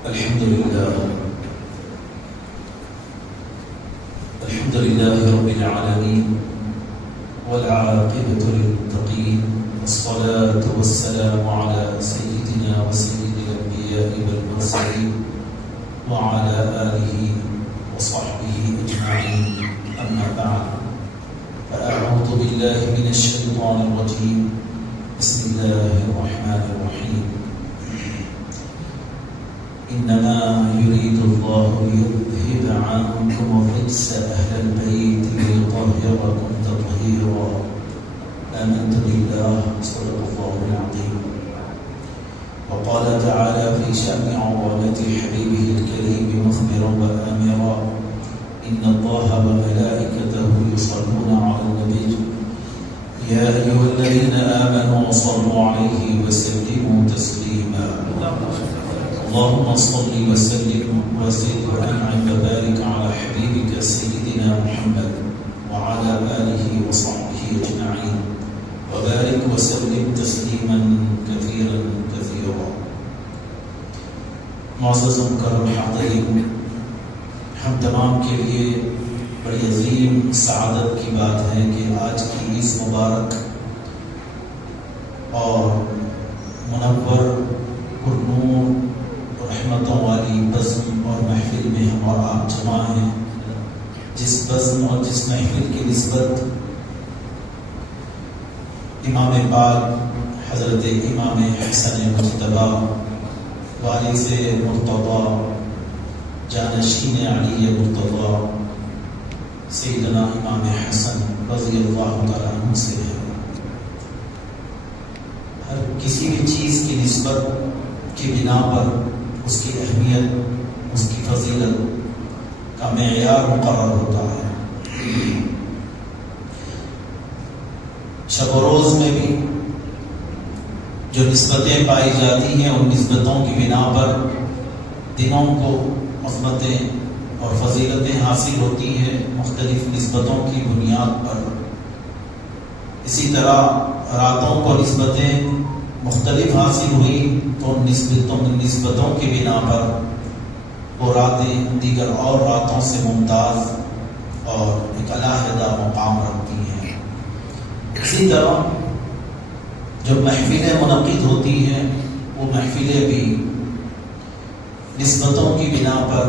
الحمد لله رب العالمين والعاقبة للمتقين والصلاة والسلام على سيدنا وسيد الأنبياء والمرسلين وعلى آله وصحبه أجمعين أما بعد فأعوذ بالله من الشيطان الرجيم بسم الله الرحمن الرحيم إنما يريد الله ليذهب عنكم الرجس أهل البيت ويطهركم تطهيرا آمنت بالله صدق الله العظيم. وقال تعالى في شأن عظمة حبيبه الكريم مخبرا وآمرا إن الله وملائكته يصلون على النبي يا أيها الذين آمنوا صلوا عليه وسلموا تسليما. اللهم صل وسلم وزد وانعم وبارك على حبيبك سيدنا محمد وعلى اله وصحبه اجمعين وبارك وسلم تسليما كثيرا كثيرا. معزز مکرم حاضرین، ہم تمام کے لیے بڑی عظیم سعادت کی بات ہے کہ آج کی عید مبارک اور منور پرنور رحمتوں والی بزم اور محفل میں ہم اور آپ جمع ہیں، جس بزم اور جس محفل کی نسبت امام پاک حضرت امام حسن مجتبی وارث مرتضی جانشین علی مرتضی سیدنا امام حسن رضی اللہ تعالیٰ عنہ سے ہے۔ ہر کسی بھی چیز کی نسبت کی بنا پر اس کی اہمیت، اس کی فضیلت کا معیار مقرر ہوتا ہے۔ شب و روز میں بھی جو نسبتیں پائی جاتی ہیں ان نسبتوں کی بنا پر دنوں کو عظمتیں اور فضیلتیں حاصل ہوتی ہیں مختلف نسبتوں کی بنیاد پر۔ اسی طرح راتوں کو نسبتیں مختلف حاصل ہوئی تو نسبتوں کی بنا پر وہ راتیں دیگر اور راتوں سے ممتاز اور ایک علیحدہ مقام رکھتی ہیں۔ اسی طرح جو محفلیں منعقد ہوتی ہیں وہ محفلیں بھی نسبتوں کی بنا پر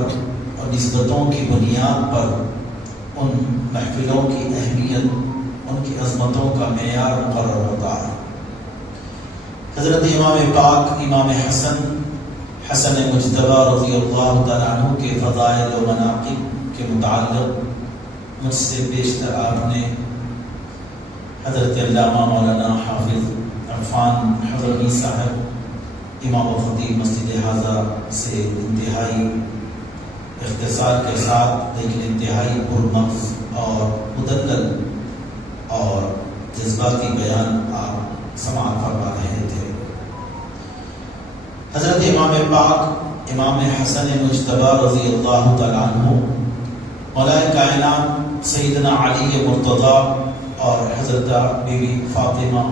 اور نسبتوں کی بنیاد پر ان محفلوں کی اہمیت، ان کی عظمتوں کا معیار مقرر ہوتا ہے۔ حضرت امام پاک امام حسن مجتبی رضی اللہ تعالیٰ عنہ کے فضائل و مناقب کے متعلق مجھ سے بیشتر آپ نے حضرت علامہ مولانا حافظ عرفان حضرمی صاحب امام و خطیب مسجد حاضہ سے انتہائی اختصار کے ساتھ لیکن انتہائی پرمغز اور مدلل اور جذباتی بیان آپ سماعت فرما رہے تھے۔ حضرت امام پاک امام حسن مجتبی رضی اللہ تعالیٰ عنہ مولا کائنات سیدنا علی مرتضی اور حضرت بی بی فاطمہ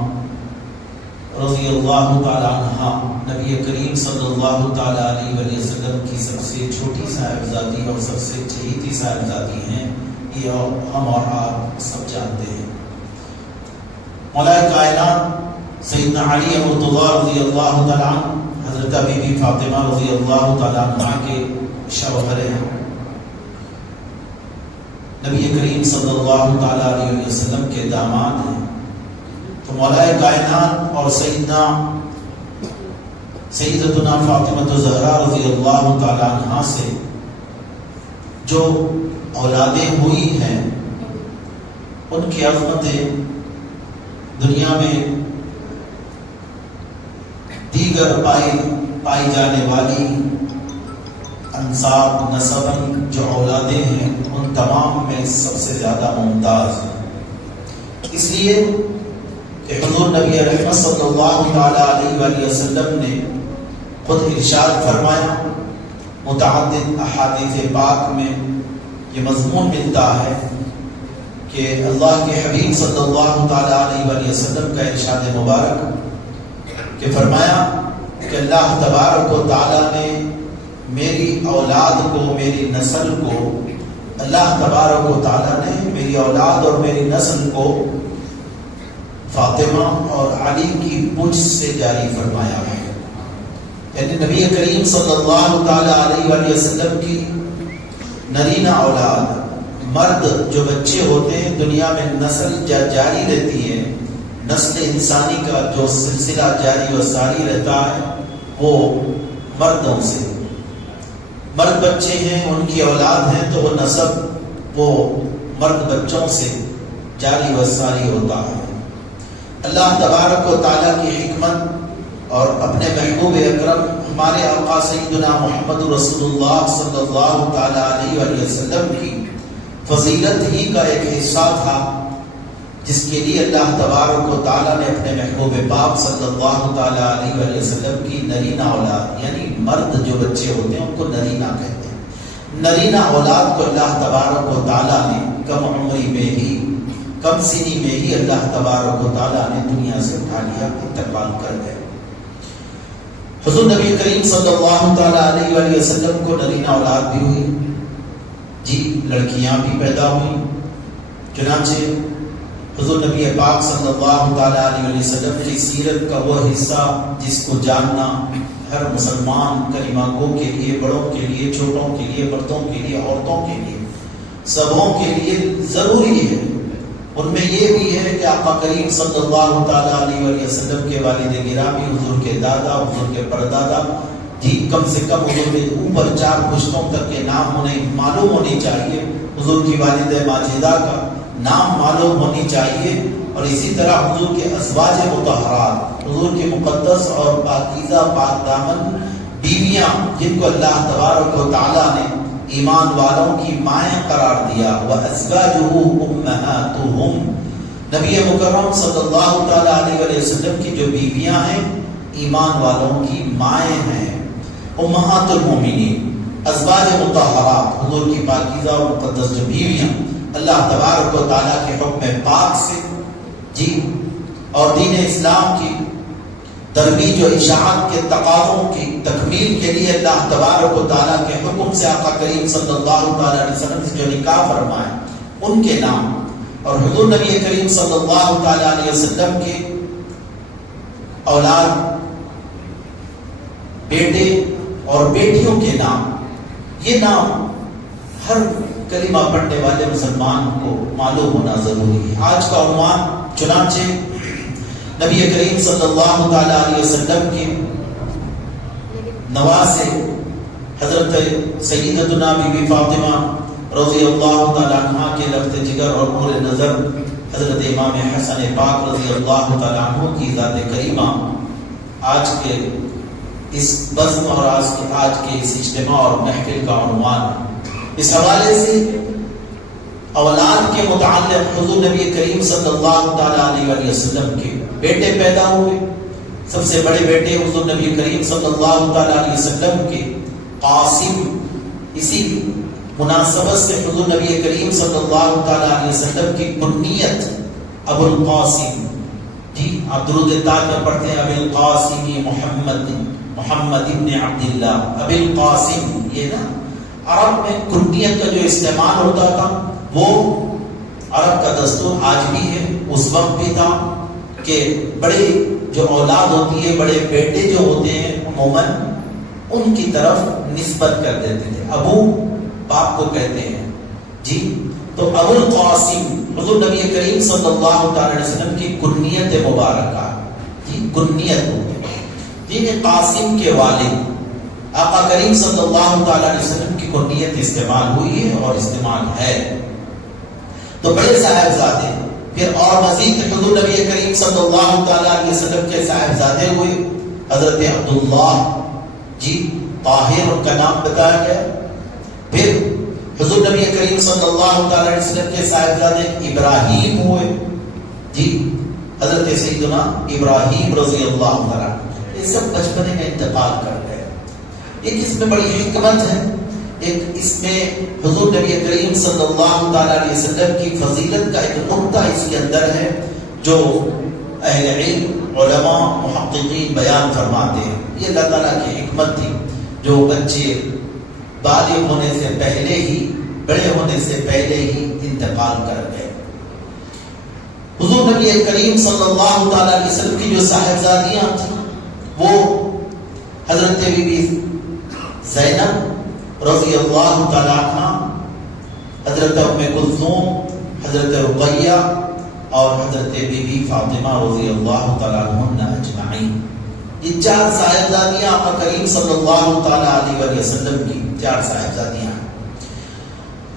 رضی اللہ تعالیٰ عنہ نبی کریم صلی اللہ تعالیٰ علیہ وسلم کی سب سے چھوٹی صاحبزادی اور سب سے چہیتی صاحبزادی ہیں، یہ ہم اور آپ سب جانتے ہیں۔ مولا کائنات سیدنا علی مرتضی رضی اللہ تعالیٰ عنہ حضرت بی بی فاطمہ رضی اللہ تعالیٰ عنہ کے شوہر ہیں، نبی کریم صلی اللہ تعالیٰ علیہ وسلم کے داماد ہیں۔ تو مولا کائنات اور سیدتنا فاطمہ الزہرا رضی اللہ تعالیٰ عنہ سے جو اولادیں ہوئی ہیں ان کی عظمتیں دنیا میں دیگر پائی جانے والی انساب نسباً جو اولادیں ہیں ان تمام میں سب سے زیادہ ممتاز ہیں، اس لیے کہ حضور نبی رحمت صلی اللہ علیہ وسلم نے خود ارشاد فرمایا، متعدد احادیث پاک میں یہ مضمون ملتا ہے کہ اللہ کے حبیب صلی اللہ علیہ وسلم کا ارشاد مبارک کہ فرمایا کہ اللہ تبارک و تعالیٰ نے میری اولاد کو، میری نسل کو اللہ تبارک و تعالیٰ نے میری اولاد اور میری نسل کو فاطمہ اور علی کی پوچھ سے جاری فرمایا ہے. یعنی نبی کریم صلی اللہ تعالی علیہ وآلہ وسلم کی نرینہ اولاد، مرد جو بچے ہوتے ہیں، دنیا میں نسل جاری رہتی ہے، نسل انسانی کا جو سلسلہ جاری و ساری رہتا ہے وہ مردوں سے. مرد بچے ہیں، ان کی اولاد ہیں، تو وہ نسب وہ مرد بچوں سے جاری و ساری ہوتا ہے. اللہ تبارک و تعالیٰ کی حکمت اور اپنے محبوب اکرم ہمارے آقا سیدنا محمد رسول اللہ صلی اللہ تعالیٰ علیہ وآلہ وسلم کی فضیلت ہی کا ایک حصہ تھا، جس کے لیے اللہ تبارک و تعالیٰ نے اپنے محبوب پاک صلی اللہ تعالیٰ علیہ وآلہ وسلم کی نرینہ اولاد، یعنی مرد جو بچے ہوتے ہیں ان کو نرینہ کہتے ہیں. نرینہ اولاد کو اللہ تبارک و تعالیٰ نے کم عمری میں ہی، کم سنی میں ہی اللہ تبارک و تعالیٰ نے دنیا سے اٹھا لیا، انتقال کر گئے. حضور نبی کریم صلی اللہ تعالیٰ علیہ وآلہ وسلم کو نرینہ اولاد بھی ہوئی، جی لڑکیاں بھی پیدا ہوئی. چنانچہ حضور نبی پاک صلی اللہ تعالیٰ علیہ وسلم کی سیرت کا وہ حصہ جس کو جاننا ہر مسلمان کلمہ گو کے لیے، بڑوں کے لیے، چھوٹوں کے لیے، مردوں کے لیے، عورتوں کے لیے، سبوں کے لیے ضروری ہے. ان میں یہ بھی ہے کہ آقا کریم صلی اللہ تعالیٰ علیہ وآلہ وسلم کے والد گرامی، حضور کے دادا، حضور کے پردادا، جی کم سے کم حضور کے اوپر 4 پشتوں تک کے نام انہیں معلوم ہونی چاہیے. حضور کی والد ماجدہ کا نام معلوم ہونی چاہیے، اور اسی طرح حضور کے ازواج مطہرات، حضور کے مقدس اور پاکیزہ پاک دامن بیویاں، جن کو اللہ تبارک و تعالیٰ نے ایمان والوں کی مائیں قرار دیا. وَأَزْوَاجُهُ أُمَّهَاتُهُمْ، نبی مکرم صلی اللہ تعالیٰ علیہ وآلہ وسلم کی جو بیویاں ہیں ایمان والوں کی مائیں ہیں. امہات المومنین، ازواج مطہرات، حضور کی پاکیزہ اور مقدس جو بیویاں اللہ تبارک و تعالیٰ کے حکم پاک سے، جی اور دین اسلام کی ترویج و اشاعت کے تقاضوں کی تکمیل کے لیے اللہ تبارک و تعالیٰ کے حکم سے آقا کریم صلی اللہ تعالیٰ علیہ وسلم سے جو نکاح فرمائے ان کے نام، اور حضور نبی کریم صلی اللہ تعالیٰ علیہ وسلم کے اولاد، بیٹے اور بیٹیوں کے نام، یہ نام ہر کلمہ پڑھنے والے مسلمان کو معلوم ہونا ضروری ہے. آج کا عنوان چنانچہ نبی کریم صلی اللہ تعالیٰ علیہ وسلم کی نواسے حضرت سیدتنا بی بی فاطمہ رضی اللہ تعالیٰ عنہ کے لفظ جگر اور نور نظر حضرت امام حسن پاک رضی اللہ تعالیٰ عنہ کی ذات کریمہ آج کے اس بزم اور آج کے اس اجتماع اور محفل کا عنوان ہے. اس حوالے سے اولاد کے متعلق حضور نبی کریم صلی اللہ تعالیٰ علیہ وآلہ وسلم کے بیٹے پیدا ہوئے. سب سے بڑے بیٹے حضور نبی کریم صلی اللہ تعالیٰ علیہ وسلم کے قاسم. اسی مناسبت سے حضور نبی کریم صلی اللہ تعالیٰ علیہ وسلم کی کنیت ابو القاسم، جی آپ درود تاج میں پڑھتے ہیں ابو القاسم محمد ابن عبداللہ. ابو القاسم، یہ نا عرب میں کنیت کا جو استعمال ہوتا تھا وہ عرب کا دستور آج بھی ہے، اس وقت بھی تھا کہ بڑے جو اولاد ہوتی ہے، بڑے بیٹے جو ہوتے ہیں عموماً ان کی طرف نسبت کر دیتے تھے، ابو باپ کو کہتے ہیں. جی تو ابو القاسم حضور نبی کریم صلی اللہ تعالی علیہ وسلم کی کنیت مبارکہ، جی کنیت ہوتی ہے. جن قاسم کے والد آقا کریم صلی اللہ تعالی علیہ وسلم کی کنیت استعمال ہوئی ہے اور استعمال ہے. تو بڑے صاحبزادے، پھر اور مزید حضور نبی کریم صلی اللہ تعالی علیہ وسلم کے صاحبزادے ہوئے حضرت عبداللہ، جی طاہر ان کا نام بتایا گیا. پھر حضور نبی کریم صلی اللہ تعالی علیہ وسلم کے صاحبزادے ابراہیم ہوئے، جی حضرت سیدنا ابراہیم رضی اللہ عنہ. یہ سب بچپنے میں انتقال کر گئے. ایک اس میں بڑی حکمت ہے، ایک اس میں حضور نبی کریم صلی اللہ تعالی علیہ وسلم کی فضیلت کا ایک نقطہ اس کے اندر ہے جو اہل علم، علماء، محققین بیان فرماتے ہیں. یہ اللہ تعالیٰ کی حکمت تھی. جو بچے بالغ ہونے سے پہلے ہی، بڑے ہونے سے پہلے ہی انتقال کر گئے۔ حضور نبی کریم صلی اللہ تعالی علیہ وسلم کی جو صاحبزادیاں تھیں وہ حضرت بی بی زینب رضی اللہ تعالی عنہ، حضرت ام کلثوم، حضرت رقیہ اور حضرت بی بی فاطمہ رضی اللہ تعالی عنہن اجمعین، یہ چار صاحبزادیاں آقا کریم صلی اللہ تعالی علیہ وسلم کی چار صاحبزادیاں ہیں۔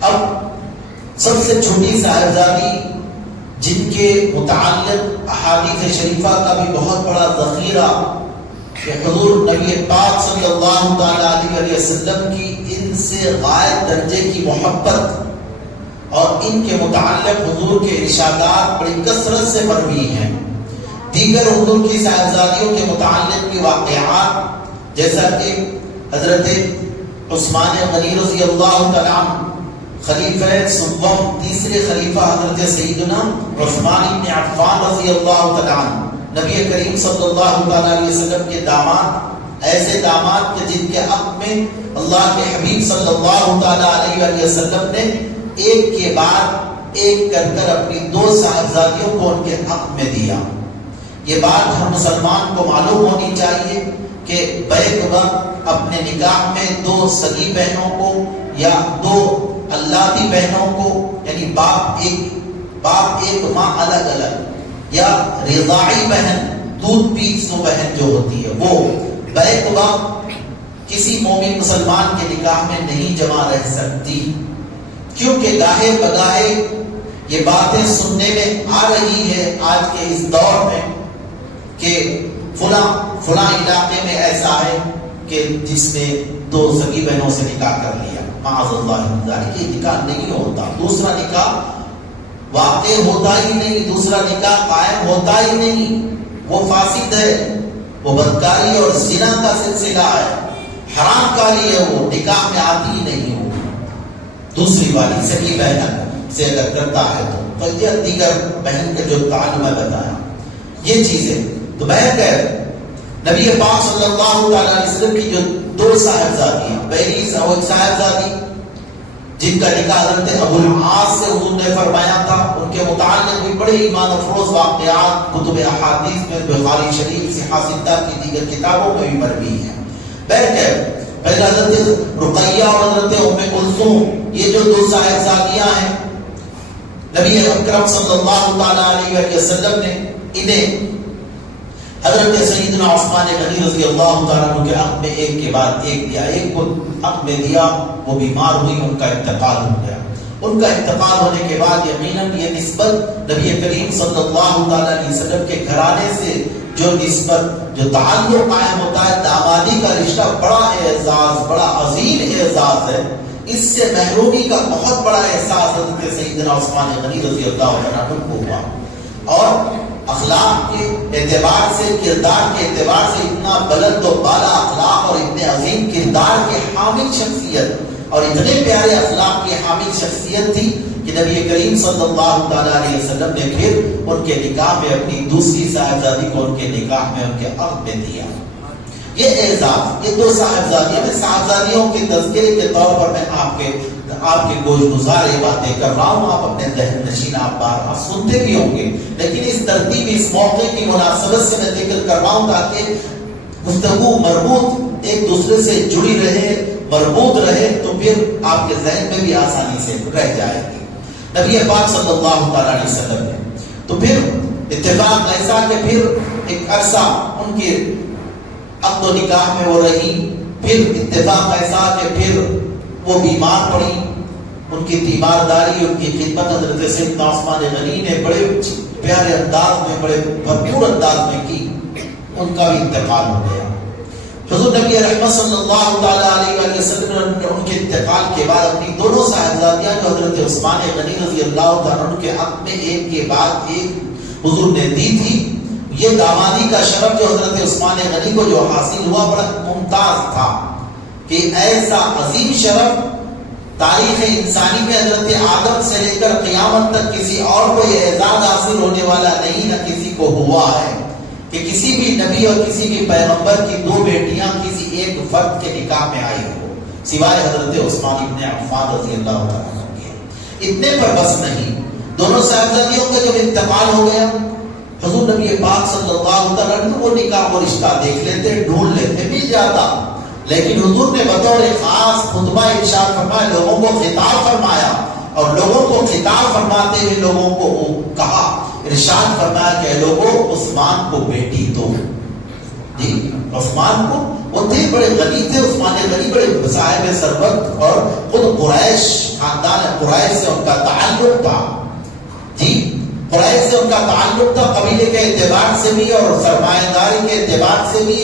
اب سب سے چھوٹی صاحبزادی جن کے متعلق احادیث شریفہ کا بھی بہت بڑا ذخیرہ کہ حضور نبی پاک صلی اللہ تعالی علیہ وسلم کی ان سے غائب درجے کی محبت اور ان کے متعلق حضور کے ارشادات بڑی کثرت سے مروی ہیں۔ دیگر حضور کی صاحبزادیوں کے متعلق بھی واقعات جیسا کہ حضرت عثمان غنی رضی اللہ تعالی عنہ، خلیفہ سوم تیسرے خلیفہ حضرت سیدنا عثمان بن عفان رضی اللہ تعالی عنہ، نبی کریم صلی اللہ تعالی علیہ وسلم کے داماد، ایسے داماد کہ جن کے حق میں اللہ کے حبیب صلی اللہ تعالی علیہ وسلم نے ایک کے بعد ایک کر اپنی دو صاحبزادیوں کو ان کے حق میں دیا۔ یہ بات ہر مسلمان کو معلوم ہونی چاہیے کہ بیک وقت اپنے نکاح میں دو سگی بہنوں کو یا دو اللہتی بہنوں کو، یعنی باپ ایک ماں الگ الگ، یا رضاعی بہن دودھ پیسو بہن جو ہوتی ہے وہ بیک وقت کسی مومن مسلمان کے نکاح میں نہیں جمع رہ سکتی، کیونکہ گاہے بگاہے یہ باتیں سننے میں آ رہی ہے آج کے اس دور میں کہ فلاں علاقے میں ایسا ہے کہ جس نے دو سگی بہنوں سے نکاح کر لیا، معاذ اللہ من ذالک، یہ نکاح نہیں ہوتا، دوسرا نکاح واقع ہوتا ہی نہیں، دوسرا نکاح قائم ہوتا ہی نہیں، وہ فاسد ہے، وہ بدکاری اور زنا کا سلسلہ ہے، حرام کاری ہے، وہ نکاح میں آتی ہی نہیں ہو۔ دوسری والی سگی بہن سے اگر کرتا ہے تو یہ دیگر بہن کا جو تعلق ہے بتایا یہ چیزیں تو بہن کہ نبی پاک صلی اللہ علیہ وسلم کی جو دو صاحبزادیاں، پہلی صاحبزادی جن کا نکاح حضرت ابو العاص سے حضور نے فرمایا تھا، ان کے متعلق بھی بڑے ایمان افروز واقعات کتب احادیث میں، بخاری شریف، صحیح ستہ کی دیگر کتابوں میں بھی مروی ہیں۔ بہرکیف پہلے حضرت رقیہ اور حضرت ام کلثوم، یہ جو دو صاحبزادیاں ہیں، نبی اکرم صلی اللہ تعالی علیہ وسلم نے انہیں حضرت سیدنا عثمان غنی رضی اللہ تعالیٰ عنہ کے حق میں ایک کے بعد ایک دیا، ایک کو حق میں دیا، وہ بیمار ہوئی، ان کا انتقال ہو گیا۔ ان کا انتقال ہونے کے بعد یقیناً یہ نسبت نبی کریم صلی اللہ تعالیٰ علیہ وسلم کے گھرانے سے جو نسبت، جو تعلق قائم ہوتا ہے، دامادی کا رشتہ بڑا اعزاز، بڑا عظیم اعزاز ہے۔ اس سے محرومی کا بہت بڑا احساس حضرت سیدنا عثمان غنی رضی اللہ تعالیٰ عنہ کو ہوا، اور اخلاق کے اعتبار سے، کردار کے اعتبار سے اتنا بلند و بالا اخلاق اور اتنے عظیم کردار کے حامل شخصیت اور اتنے پیارے اخلاق کی حامل شخصیت تھی کہ نبی کریم صلی اللہ تعالیٰ علیہ وسلم نے پھر ان کے نکاح میں اپنی دوسری صاحبزادی کو ان کے نکاح میں ان کے عقد میں دیا۔ یہ اعزاز، یہ دو صاحبزادیاں، میں صاحبزادیوں کے تذکرے کے طور پر میں آپ کے گوش گزار یہ باتیں کر رہا ہوں، آپ اپنے ذہن نشین آپ بار سنتے بھی ہوں گے، لیکن اس ترتیب اس موقع کی مناسبت سے میں ذکر کر رہا ہوں تاکہ گفتگو مربوط ایک دوسرے سے جڑی رہے، مربوط رہے، تو پھر آپ کے ذہن میں بھی آسانی سے رہ جائے گی۔ نبی پاک صلی اللہ تعالیٰ علیہ وسلم نے تو پھر اتفاق ایسا کہ پھر ایک عرصہ ان کے عقد و نکاح میں وہ رہی، پھر اتفاق ایسا کہ پھر وہ بیمار پڑی، ان کی تیمارداری، ان کی خدمت حضرت سیدنا عثمان غنی نے بڑے پیارے انداز میں، بڑے بھرپور انداز میں کی، ان کا بھی انتقال ہو گیا۔ حضور نبی رحمت صلی اللہ تعالیٰ علیہ وسلم نے ان کے انتقال کے بعد اپنی دونوں صاحبزادیاں جو حضرت عثمان غنی رضی اللہ تعالیٰ عنہ کے حق میں ایک کے بعد ایک حضور نے دی تھی۔ یہ دامادی کا شرف جو حضرت عثمان غنی کو جو حاصل ہوا بڑا ممتاز تھا کہ ایسا عظیم شرف تاریخ انسانی میں حضرت آدم سے لے کر قیامت تک کسی اور کو یہ اعزاز حاصل ہونے والا نہیں، نہ کسی کو ہوا ہے کہ کسی بھی نبی اور کسی بھی پیغمبر کی دو بیٹیاں کسی ایک فرد کے نکاح میں آئی ہو۔ سوائے حضرت عثمان ابن عفان رضی اللہ تعالیٰ عنہ کے۔ اتنے پر بس نہیں، دونوں صاحبزادیوں کا جب انتقال ہو گیا، حضور نبی پاک صلی اللہ تعالیٰ عنہ وہ نکاح و رشتہ دیکھ لیتے، ڈھونڈ لیتے، مل جاتا، لیکن حضور نے بطور خاص خطبہ ارشاد فرمایا، لوگوں کو خطاب فرمایا، اور لوگوں کو خطاب فرماتے ہوئے لوگوں کو کہا، ارشاد فرمایا کہ لوگوں عثمان کو بیٹی دو۔ جی عثمان کو، وہ تھے بڑے غنی تھے، عثمان غنی بڑے صاحب ثروت، اور خود قریش خاندان قریش سے ان کا تعلق تھا۔ جی قریش سے ان کا تعلق تھا، قبیلے کے اعتبار سے بھی اور سرمایہ داری کے اعتبار سے بھی،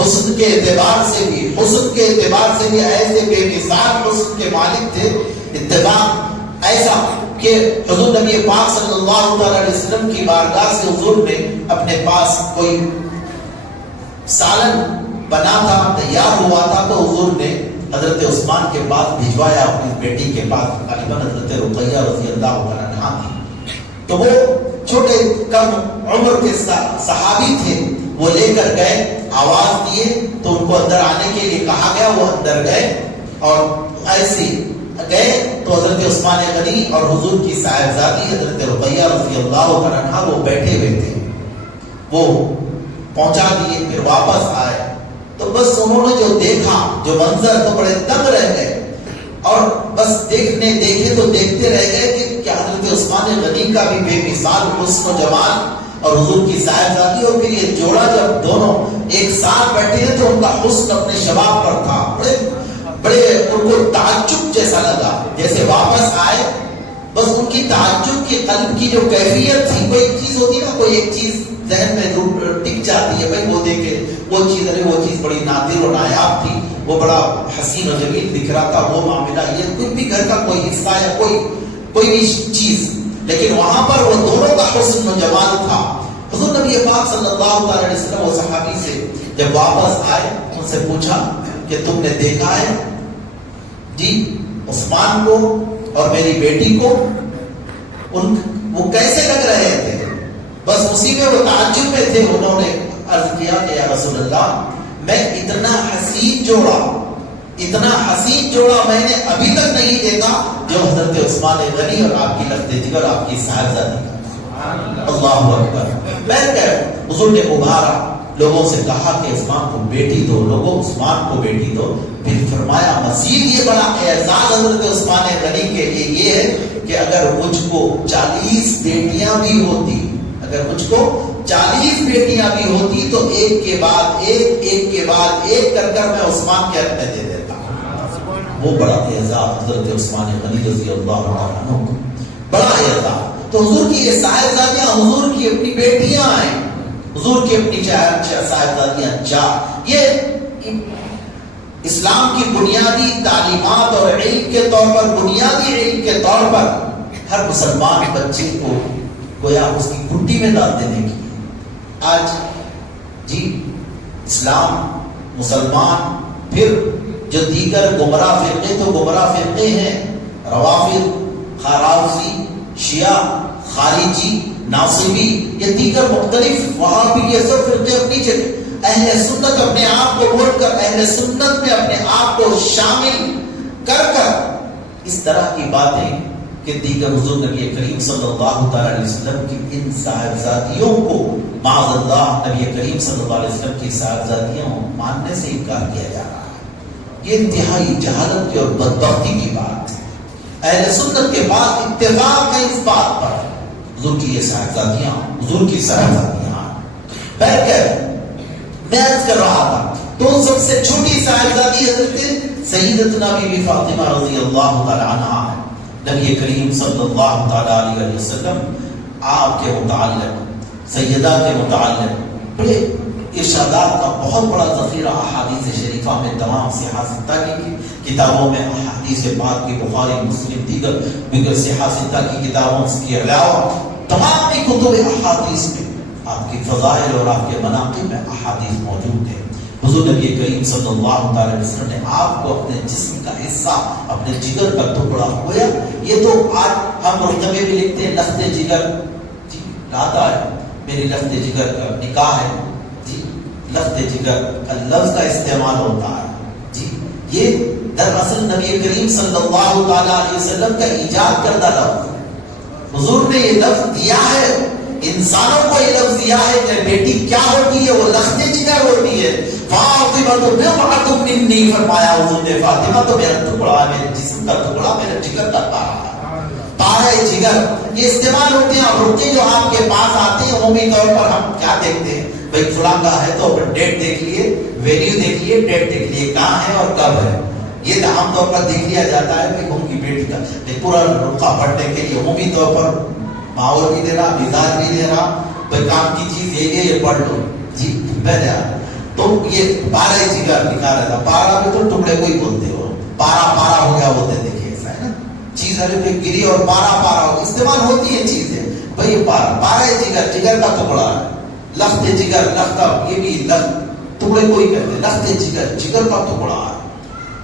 حسن کے اعتبار سے بھی، حسن کے اعتبار سے بھی ایسے بے مثال حسن کے مالک تھے۔ اتفاق ایسا کہ حضور نبی پاک صلی اللہ علیہ وسلم کی بارگاہ سے حضور نے اپنے پاس کوئی سالن بنا تھا، تیار ہوا تھا، تو حضور نے حضرت عثمان کے پاس بھجوایا، اپنی بیٹی کے پاس، غالباً حضرت رقیہ رضی اللہ عنہا تھی، تو وہ چھوٹے کم عمر کے صحابی تھے، وہ لے کر گئے، آواز دیے تو ان کو اندر آنے کے لیے کہا گیا، وہ اندر گئے، اور ایسے گئے تو حضرت عثمان غنی اور حضور کی صاحبزادی حضرت رقیہ رضی اللہ عنہا وہ بیٹھے ہوئے تھے، وہ پہنچا دیے، پھر واپس آئے، تو بس انہوں نے جو دیکھا، جو منظر، تو بڑے دنگ رہ گئے، اور بس دیکھے تو دیکھتے رہ گئے کہ کیا حضرت عثمان غنی کا بھی بے مثال حسن و جمال، اور حضور کی صاحبزادی، اور پھر یہ جوڑا جب دونوں ایک ساتھ بیٹھے ہیں تو ان کا حسن اپنے شباب پر تھا، بڑے ان کو تعجب جیسا لگا، جیسے واپس آئے، بس ان کی تعجب کی قلب کی جو کیفیت تھی، کوئی چیز ہوتی ہے نا، کوئی ایک چیز ذہن میں ٹک جاتی ہے، بھائی وہ دیکھے وہ چیز بڑی نادر و نایاب تھی، وہ بڑا حسین و جمیل دکھ رہا تھا، وہ معاملہ، یہ کچھ بھی گھر کا کوئی حصہ یا کوئی بھی چیز، لیکن وہاں پر وہ دونوں کا حسن و جمال تھا۔ حضور نبی پاک صلی اللہ علیہ وسلم وہ صحابی سے جب واپس آئے، ان سے پوچھا کہ تم نے دیکھا ہے جی عثمان کو اور میری بیٹی کو، وہ کیسے لگ رہے تھے؟ بس اسی میں وہ تعجب میں تھے، انہوں نے عرض کیا کہ یا رسول اللہ، میں اتنا حسین جوڑا میں نے ابھی تک نہیں دیکھا جو حضرت عثمان غنی اور آپ کی لخت جگر، آپ کی صاحبزادی کا۔ اللہ اکبر۔ بیٹھ کر حضور نے ابھارا، لوگوں سے کہا کہ عثمان کو بیٹی دو، لوگوں عثمان کو بیٹی دو، پھر فرمایا مزید یہ بڑا اعزاز حضرت عثمان غنی کے لیے یہ ہے کہ اگر مجھ کو 40 بیٹیاں بھی ہوتی، اگر مجھ کو 40 بیٹیاں بھی ہوتی تو ایک کے بعد ایک کر میں عثمان کے حق میں دے دیتا۔ وہ بڑا اعزاز حضرت عثمان غنی رضی اللہ عنہ کو، بڑا اعزاز۔ تو حضور کی یہ صاحبزادیاں، حضور کی اپنی بیٹیاں ہیں، حضور کی اپنی صاحبزادیاں 4، یہ اسلام کی بنیادی تعلیمات اور علم کے طور پر، بنیادی علم کے طور پر ہر مسلمان بچے کو گویا اس کی گھٹی میں ڈال دینے کی۔ آج جی اسلام، مسلمان، پھر جو دیگر گمراہ فرقے، تو گمراہ فرقے ہیں روافض، خارافی، شیعہ، خارجی، ناصبی، یہ دیگر مختلف، وہاں بھی یہ سب فرقے اپنی جگہ، اہل سنت اپنے آپ کو بول کر، اہل سنت میں اپنے آپ کو شامل کر اس طرح کی باتیں کہ دیگر حضور نبی کریم صلی اللہ علیہ وسلم کی ان صاحبزادیوں کو معاذ اللہ نبی کریم صلی اللہ علیہ وسلم کی صاحبزادیوں ماننے سے انکار کیا جا رہا ہے۔ یہ انتہائی جہالت کی اور بدبختی کی بات ہے۔ اہل سنت کے بعد اتفاق ہے اس بات پر، حضور کی یہ صاحبزادیاں، حضور کی صاحبزادیاں۔ بیٹھ کر میں عرض کر رہا تھا، تو سب سے چھوٹی صاحبزادی حضرت سیدتنا بی بی فاطمہ رضی اللہ تعالی عنہا ہے۔ نبی کریم صلی اللہ تعالی علیہ وسلم آپ کے متعلق، سیدہ کے متعلق بڑے ارشادات کا بہت بڑا ذخیرہ احادیث شریفہ میں، تمام صحاح ستہ کی کتابوں میں، احادیث پاک کی، بخاری، مسلم، دیگر صحاح ستہ کی کتابوں کے علاوہ تمام کتب احادیث میں آپ کی فضائل اور آپ کے مناقب میں احادیث موجود ہیں۔ حضور نبی کریم صلی اللہ علیہ وسلم نے آپ کو اپنے جسم کا حصہ، اپنے جگر کا ٹکڑا ہویا۔ یہ تو آج ہم مرتبے میں لکھتے ہیں لخت جگر، جی لاتا ہے میری لخت جگر کا نکاح ہے، جی لخت جگر کا لفظ کا استعمال ہوتا ہے، جی یہ دراصل نبی کریم صلی اللہ تعالیٰ علیہ وسلم کا ایجاد کردہ لفظ ہے. حضور نے یہ لفظ دیا ہے، انسانوں کو یہ لفظ دیا ہے کہ بیٹی کیا ہوتی ہے، وہ لخت جگر ہوتی ہے. فاطمہ تو بضعۃ منی، فرمایا حضور نے فاطمہ تو میرا ٹکڑا ہے، میرے جسم کا ٹکڑا، میرا جگر کا پارا ہے. پارا جگر یہ استعمال ہوتے ہیں. اور رکے جو آپ کے پاس آتے ہیں عمومی طور پر ہم کیا دیکھتے ہیں، بھائی فلاں کا ہے تو ڈیٹ دیکھ لیے، ویلیو دیکھ لیے، ڈیٹ دیکھ لیے، کہاں ہے اور کب ہے. یہ عام طور پر دیکھ لیا جاتا ہے کہ ان کی بیٹی کا پورا رقعہ پڑھنے کے لیے عمومی طور پر ماحول بھی دے رہا، مزاج بھی دے رہا، کوئی کام کی چیز یہ پڑھ لو جی بہرحال. تو یہ پارا جگر دکھا رہا تھا. پارا بھی تو ٹکڑے کو ہی بولتے ہو، پارا پارا ہو گیا بولتے، دیکھیے ایسا ہے نا، چیز ارے پہ گری اور پارا پارا ہو استعمال ہوتی ہے چیزیں. بھائی پارا جگر، جگر کا ٹکڑا ہے. لخت جگر، لخت یہ بھی لخت ٹکڑے کو ہی کہتے، لخت جگر، جگر کا ٹکڑا ہے.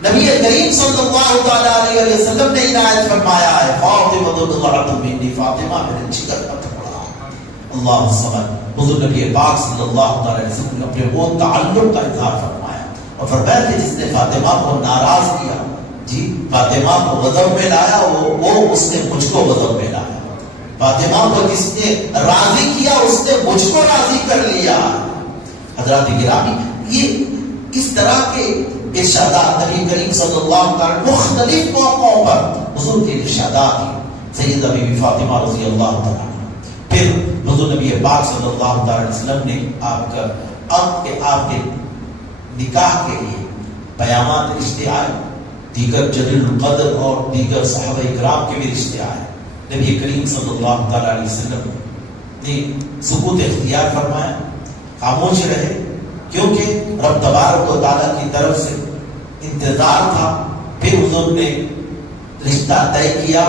نبی کریم صلی اللہ تعالیٰ علیہ وسلم نے عنایت فرمایا ہے فاطمہ بضعۃ منی، فاطمہ میرے جگر کا ٹکڑا ہے. اللہ سبحانہ. حضور نبی پاک صلی اللہ تعالیٰ علیہ وسلم نے اپنے وہ تعلق کا اظہار فرمایا اور فرمایا کہ جس نے فاطمہ کو ناراض کیا، جی فاطمہ کو غضب میں لایا، وہ اس نے مجھ کو غضب میں لایا. فاطمہ کو جس نے راضی کیا اس نے مجھ کو راضی کر لیا. حضرات گرامی، یہ اس طرح کے ارشادات نبی کریم صلی اللہ علیہ وسلم مختلف موقعوں پر حضور کے ارشادات ہیں. سیدہ بی بی فاطمہ رضی اللہ تعالیٰ عنہ. پھر حضور نبی پاک صلی اللہ علیہ وسلم نے آپ کے نکاح کے لیے پیامات رشتے آئے، دیگر جلیل القدر اور دیگر صحابہ کرام کے بھی رشتے آئے. نبی کریم صلی اللہ تعالیٰ علیہ وسلم نے سکوت اختیار فرمایا، خاموش رہے، کیونکہ رب تبارک و تعالیٰ کی طرف سے انتظار تھا. پھر حضور نے رشتہ طے کیا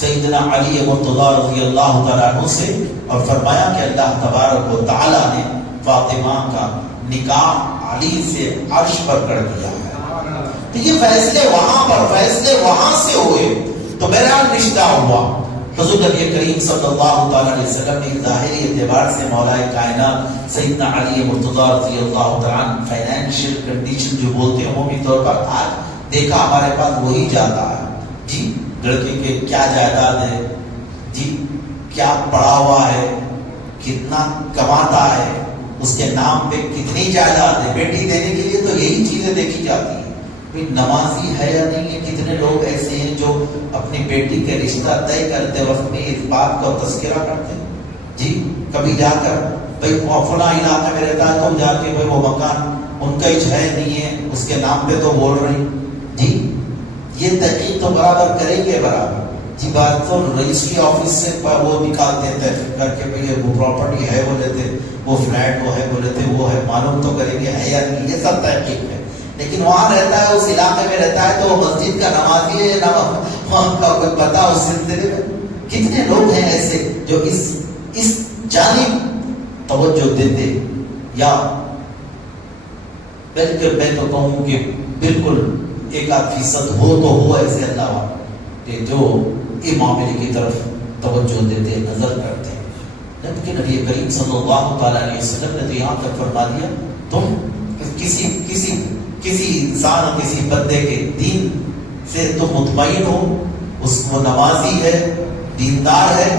سیدنا علی مرتضی رضی اللہ تعالیٰ عنہ سے اور فرمایا کہ اللہ تبارک و تعالیٰ نے فاطمہ کا نکاح علی سے عرش پر کر دیا ہے. تو یہ فیصلے وہاں سے ہوئے تو بہرحال رشتہ ہوا. حضور نبی کریم صلی اللہ تعالیٰ علیہ وسلم نے ظاہری اعتبار سے مولا کائنات سیدنا علی مرتضی رضی اللہ تعالیٰ عنہ فائنینشیل کنڈیشن جو بولتے ہیں عمومی طور پر آج دیکھا ہمارے پاس وہی جاتا ہے جی، لڑکے کے کیا جائیداد ہے جی، کیا پڑھا ہوا ہے، کتنا کماتا ہے، اس کے نام پہ کتنی جائیداد ہے. بیٹی دینے کے لیے تو یہی چیزیں دیکھی جاتی ہیں. نمازی ہے یا نہیں ہے. کتنے لوگ ایسے ہیں جو اپنی بیٹی کے رشتہ طے کرتے وقت میں اس بات کا تذکرہ کرتے ہیں جی. کبھی جا کر بھائی فلاں علاقے میں رہتا ہے تو جا کے بھائی وہ مکان ان کا ہی ہے نہیں ہے، اس کے نام پہ تو بول رہی جی. یہ تحقیق تو برابر کریں گے برابر جی. بات تو رجسٹری آفس سے وہ نکالتے ہیں تحقیق کر کے بھائی وہ پراپرٹی ہے وہ لیتے، وہ فلیٹ وہ ہے وہ لیتے، وہ ہے معلوم تو کریں گے ہے یا نہیں. یہ سب تحقیق ہے. لیکن وہاں رہتا ہے، اس علاقے میں رہتا ہے تو وہ مسجد کا نمازی ہے یا وہاں کا کوئی پتہ اس سلسلے میں. کتنے لوگ ہیں ایسے جو اس جانب توجہ دیتے، یا بلکہ میں تو کہوں کہ بالکل 1% ہو تو ہو ایسے اللہ کہ جو اس معاملے کی طرف توجہ دیتے، نظر کرتے. جبکہ نبی کریم صلی اللہ تعالیٰ علیہ وسلم نے تو یہاں تک فرما دیا تم کسی انسان اور کسی بندے کے دین سے تم مطمئن ہو، اس کو نمازی ہے، دیندار ہے،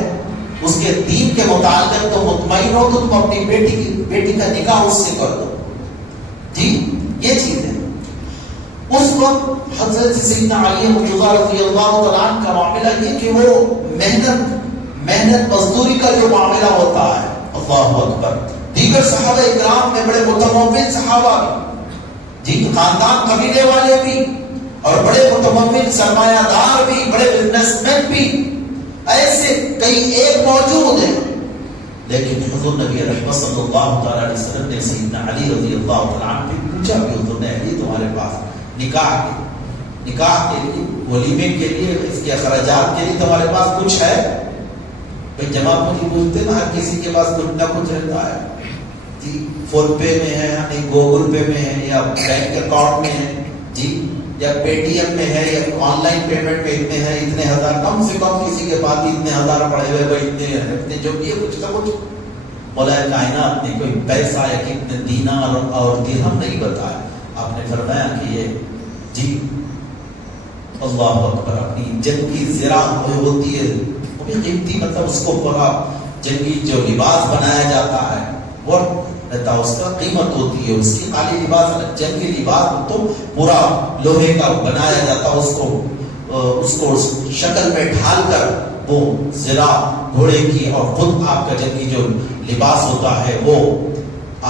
اس کے دین کے متعلق تم مطمئن ہو تو تم اپنی بیٹی کا نکاح اس سے کر دو جی. یہ چیز ہے. اس وقت حضرت سیدنا علی مرتضی رضی اللہ تعالیٰ عنہ کا معاملہ یہ کہ وہ محنت مزدوری کا جو معاملہ ہوتا ہے، اللہ اکبر. دیگر صحابہ اکرام میں بڑے متمول صحابہ بھی جی، خاندان قبیلے والے بھی اور بڑے متمول سرمایہ دار بھی، بڑے بزنس مین بھی، ایسے کئی ایک موجود ہیں. لیکن حضور نبی رحمت صلی اللہ تعالیٰ علیہ وسلم نے سیدنا علی رضی اللہ تعالیٰ عنہ سے پوچھا کہ حضور نے علی تمہارے پاس نکاح کے لیے، ولیمے کے لیے، اس کے اخراجات کے لیے تمہارے پاس کچھ ہے؟ بھائی جمع مجھے پوچھتے نا، ہر کسی کے پاس کچھ نہ کچھ رہتا ہے جی. فون پے میں ہے، یعنی گوگل پے میں ہے، یا بینک اکاؤنٹ میں ہے جی، یا پے ٹی ایم میں ہے، یا آن لائن پیمنٹ میں اتنے ہیں، اتنے ہزار، کم سے کم کسی کے پاس اتنے ہزار پڑے ہوئے، بھائی اتنے جو بھی ہے کچھ نہ کچھ. مولا کائنات نے کوئی پیسہ یا کتنے دینار اور درہم نہیں بتایا. آپ نے فرمایا کہ یہ جی اللہ اکبر، اپنی جنگی زرہ ہوتی ہے وہ بھی قیمتی، مطلب اس کو پورا جنگی جو لباس بنایا جاتا ہے وہ رہتا، اس کا قیمت ہوتی ہے، اس کی خالی لباس الگ، جنگی لباس تو پورا لوہے کا بنایا جاتا، اس کو شکل میں ڈھال کر وہ زرہ گھوڑے کی اور خود آپ کا جنگی جو لباس ہوتا ہے وہ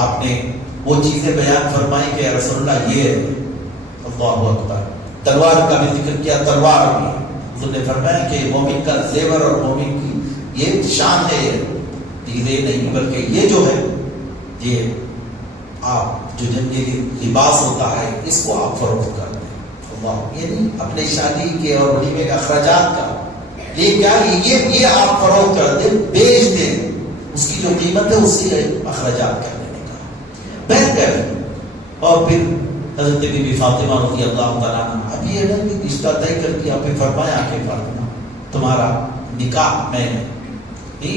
آپ نے وہ چیزیں بیان فرمائی کہ رسول اللہ یہ اللہ اکبر۔ تلوار کا بھی ذکر کیا، تلوار بھی حضور نے فرمایا کہ مومن کا زیور اور مومن کی یہ شان ہے، چیزیں نہیں بلکہ یہ جو ہے یہ آپ جو جنگی لباس ہوتا ہے اس کو آپ فروخت کر دیں، اللہ یہ نہیں اپنے شادی کے اور ولیمے کے اخراجات کا، یہ کیا یہ آپ فروخت کر دیں، بیچ دیں، اس کی جو قیمت ہے اس سے اخراجات کر دینے کا بہتر۔ اور پھر حضرت بی بی فاطمہ رضی اللہ تعالیٰ عنہ اب یہ نا کہ رشتہ طے کر دیا، پھر فرمایا کہ فاطمہ تمہارا نکاح میں نے،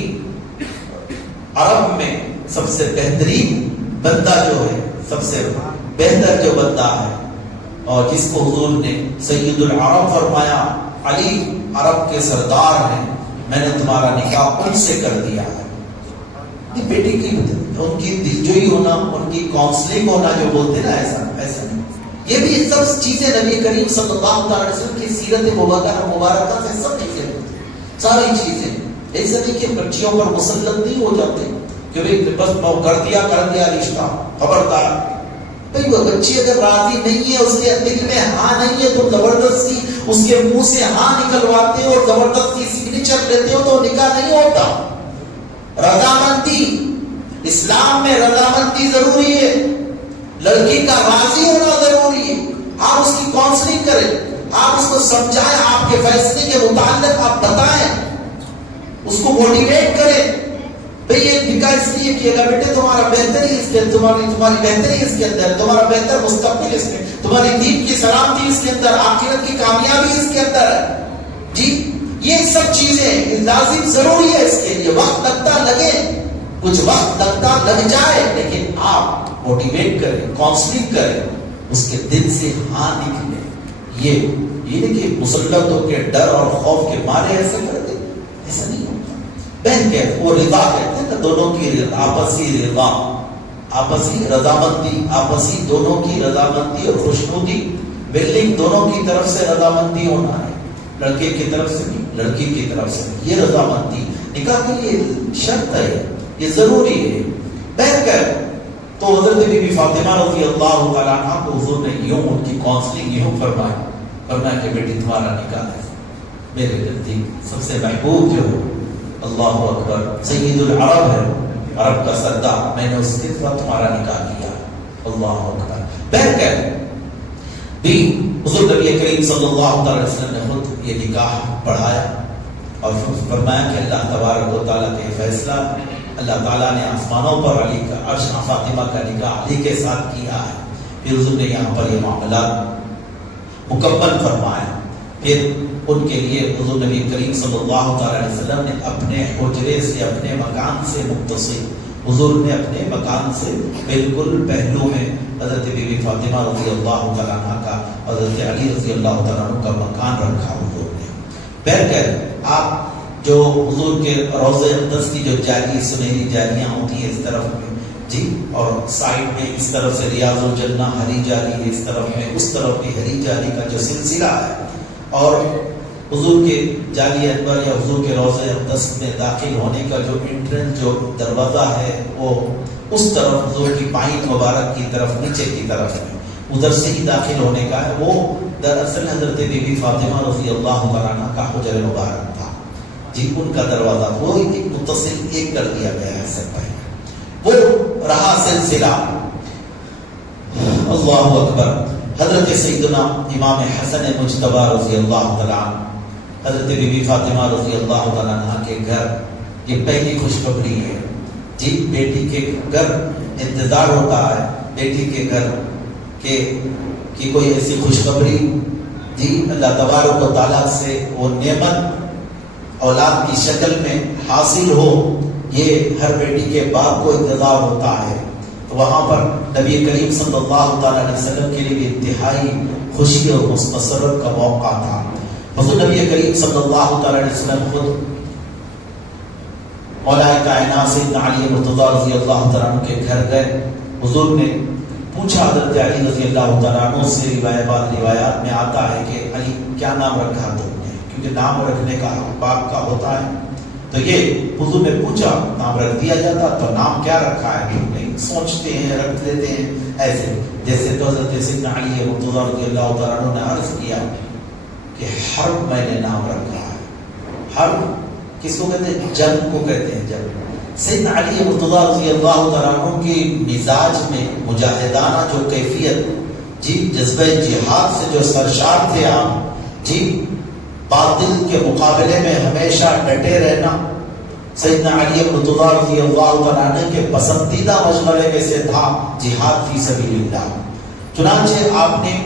عرب میں سب سے بہترین بندہ جو ہے، سب سے بہتر جو بندہ ہے اور جس کو حضور نے سید العرب فرمایا، علی عرب کے سردار ہیں، میں نے تمہارا نکاح ان سے کر دیا ہے۔ بیٹی کی ان کی دلجوئی ہونا، ان کی کاؤنسلنگ ہونا جو بولتے نا، ایسا نہیں، یہ بھی سب چیزیں نبی کریم صلی اللہ علیہ وسلم کی سیرت مبارکہ سے سب چیزیں، ساری چیزیں، ایسا نہیں کہ بچیوں پر مسلط نہیں ہو جاتے کہ بس کر دیا رشتہ، خبردار بھائی وہ بچی اگر راضی نہیں ہے، اس کے دل میں ہاں نہیں ہے تو زبردستی اس کے منہ سے ہاں نکلواتے ہو اور زبردستی سگنیچر لیتے ہو تو نکاح نہیں ہوتا۔ رضامندی، اسلام میں رضامندی ضروری ہے، لڑکی کا راضی ہونا ضروری ہے، آپ اس کی کاؤنسلنگ کریں، آپ اس کو سمجھائیں، آپ کے فیصلے کے متعلق آپ بتائیں، اس کو موٹیویٹ کریں، بھئی یہ نکاح اس لیے کیے گا بیٹے، تمہارا بہتری اس کے، تمہاری بہتری اس کے اندر، تمہارا بہتر مستقبل اس میں، تمہاری دین کی سلامتی اس کے اندر، آخرت کی کامیابی اس کے اندر ہے جی۔ یہ سب چیزیں لازم ضروری ہے، اس کے لیے وقت لگتا لگے، کچھ وقت لگتا لگ جائے، لیکن آپ موٹیویٹ کریں، کاؤنسلنگ کریں، اس کے دل سے ہاں نکلے۔ یہ نہیں کہ مسلط ہو کے ڈر اور خوف کے مارے ایسے کر دیں، ایسا نہیں ہوتا۔ بہن کے وہ رضا کہتے ہیں نا، دونوں کی آپسی رضا، آپسی رضامندی، آپسی دونوں کی رضامندی اور خوشنودی، بلڈنگ دونوں کی طرف سے رضامندی ہونا ہے، لڑکے کی طرف سے نہیں، لڑکی کی طرف سے نہیں، یہ رضامندی نکاح کے لیے شرط ہے، یہ ضروری ہے۔ بہن کر تو حضرت بی بی فاطمہ رضی اللہ تعالیٰ عنہ کو حضور نے یوں ان کی کاؤنسلنگ یوں فرمایا کہ بیٹی تمہارا نکاح ہے، میرے نزدیک سب سے محبوب جو ہے اللہ اکبر سید العرب ہے، عرب کا سردار، میں نے اس کے ساتھ تمہارا نکاح کیا، اللہ اکبر۔ بہن کر بھی حضور نبی کریم صلی اللہ علیہ وسلم نے خود یہ نکاح پڑھایا اور فرمایا کہ اللہ تبارک و تعالیٰ کا فیصلہ، اللہ تعالیٰ نے آسمانوں پر علی کا عرش فاطمہ کا نکاح علی کے ساتھ کیا ہے۔ پھر حضور نے یہاں پر یہ معاملات مکمل فرمایا، پھر ان کے لیے حضور نبی کریم صلی اللہ علیہ وسلم نے اپنے حجرے سے، اپنے مکان سے متصل، حضور نے اپنے مکان سے بالکل پہلو میں حضرت بی بی فاطمہ رضی اللہ تعالیٰ عنہ کا، حضرت علی رضی اللہ تعالیٰ عنہ کا مکان رکھا حضور نے۔ بہرکیف آپ جو حضور کے روضہ اقدس کی جو جالی سنہری جالیاں ہوتی ہیں اس طرف میں جی، اور سائڈ میں اس طرف سے ریاض الجنہ ہری جالی ہے، اس طرف میں اس طرف بھی ہری جالی کا جو سلسلہ ہے، اور حضور کے جالی انور یا حضور کے روضہ اقدس میں داخل ہونے کا جو انٹرنس جو دروازہ ہے وہ اس طرف حضور کی پائن مبارک کی طرف نیچے کی طرف ہے، ادھر سے ہی داخل ہونے کا ہے۔ وہ دراصل حضرت بی بی فاطمہ رضی اللہ عنہا کا حجر مبارک تھا جی، ان کا دروازہ وہ ایک متصل ایک کر دیا گیا ہے سب پہلے، وہ رہا سلسلہ۔ اللہ اکبر۔ حضرت سیدنا امام حسن مجتبی رضی اللہ تعالیٰ عنہ، حضرت بی بی فاطمہ رضی اللہ تعالیٰ عنہ کے گھر یہ پہلی خوشخبری ہے جی، بیٹی کے گھر انتظار ہوتا ہے، بیٹی کے گھر کہ کوئی ایسی خوشخبری جی اللہ تبارک و تعالیٰ سے وہ نعمت اولاد کی شکل میں حاصل ہو، یہ ہر بیٹی کے باپ کو انتظار ہوتا ہے۔ تو وہاں پر نبی کریم صلی اللہ تعالیٰ علیہ وسلم کے لیے انتہائی خوشی اور مسرت کا موقع تھا. حضور نبی کریم صلی اللہ تعالی علیہ وسلم خود مولا کائنات سیدنا علی مرتضیٰ رضی اللہ تعالیٰ عنہ کے گھر گئے. حضور نے پوچھا حضرت علی رضی اللہ تعالیٰ عنہ سے. روایات میں آتا ہے کہ علی کیا نام رکھا تم نے, کیونکہ نام رکھنے کا حق باپ کا ہوتا ہے. تو یہ حضور نے پوچھا, نام رکھ دیا جاتا. تو نام کیا رکھا ہے تم نے؟ سوچتے ہیں, رکھ دیتے ہیں ایسے. جیسے تو حضرت سیدنا علی مرتضیٰ رضی اللہ تعالیٰ عنہ نے عرض کیا کہ حرب میں نے نام رکھا ہے. حرب کس کو کہتے ہیں؟ جنگ کو کہتے ہیں. جنگ. سیدنا علی مرتضیٰ رضی اللہ تعالیٰ عنہ کی مزاج میں مجاہدانہ جو کیفیت, جی جذبہ جہاد سے جو سرشار تھے آپ, جی باطل کے مقابلے میں ہمیشہ ڈٹے رہنا, سیدنا علی مرتضیٰ رضی اللہ تعالیٰ عنہ کے پسندیدہ مشغلے میں سے تھا جہاد فی سبیل اللہ. چنانچہ آپ نے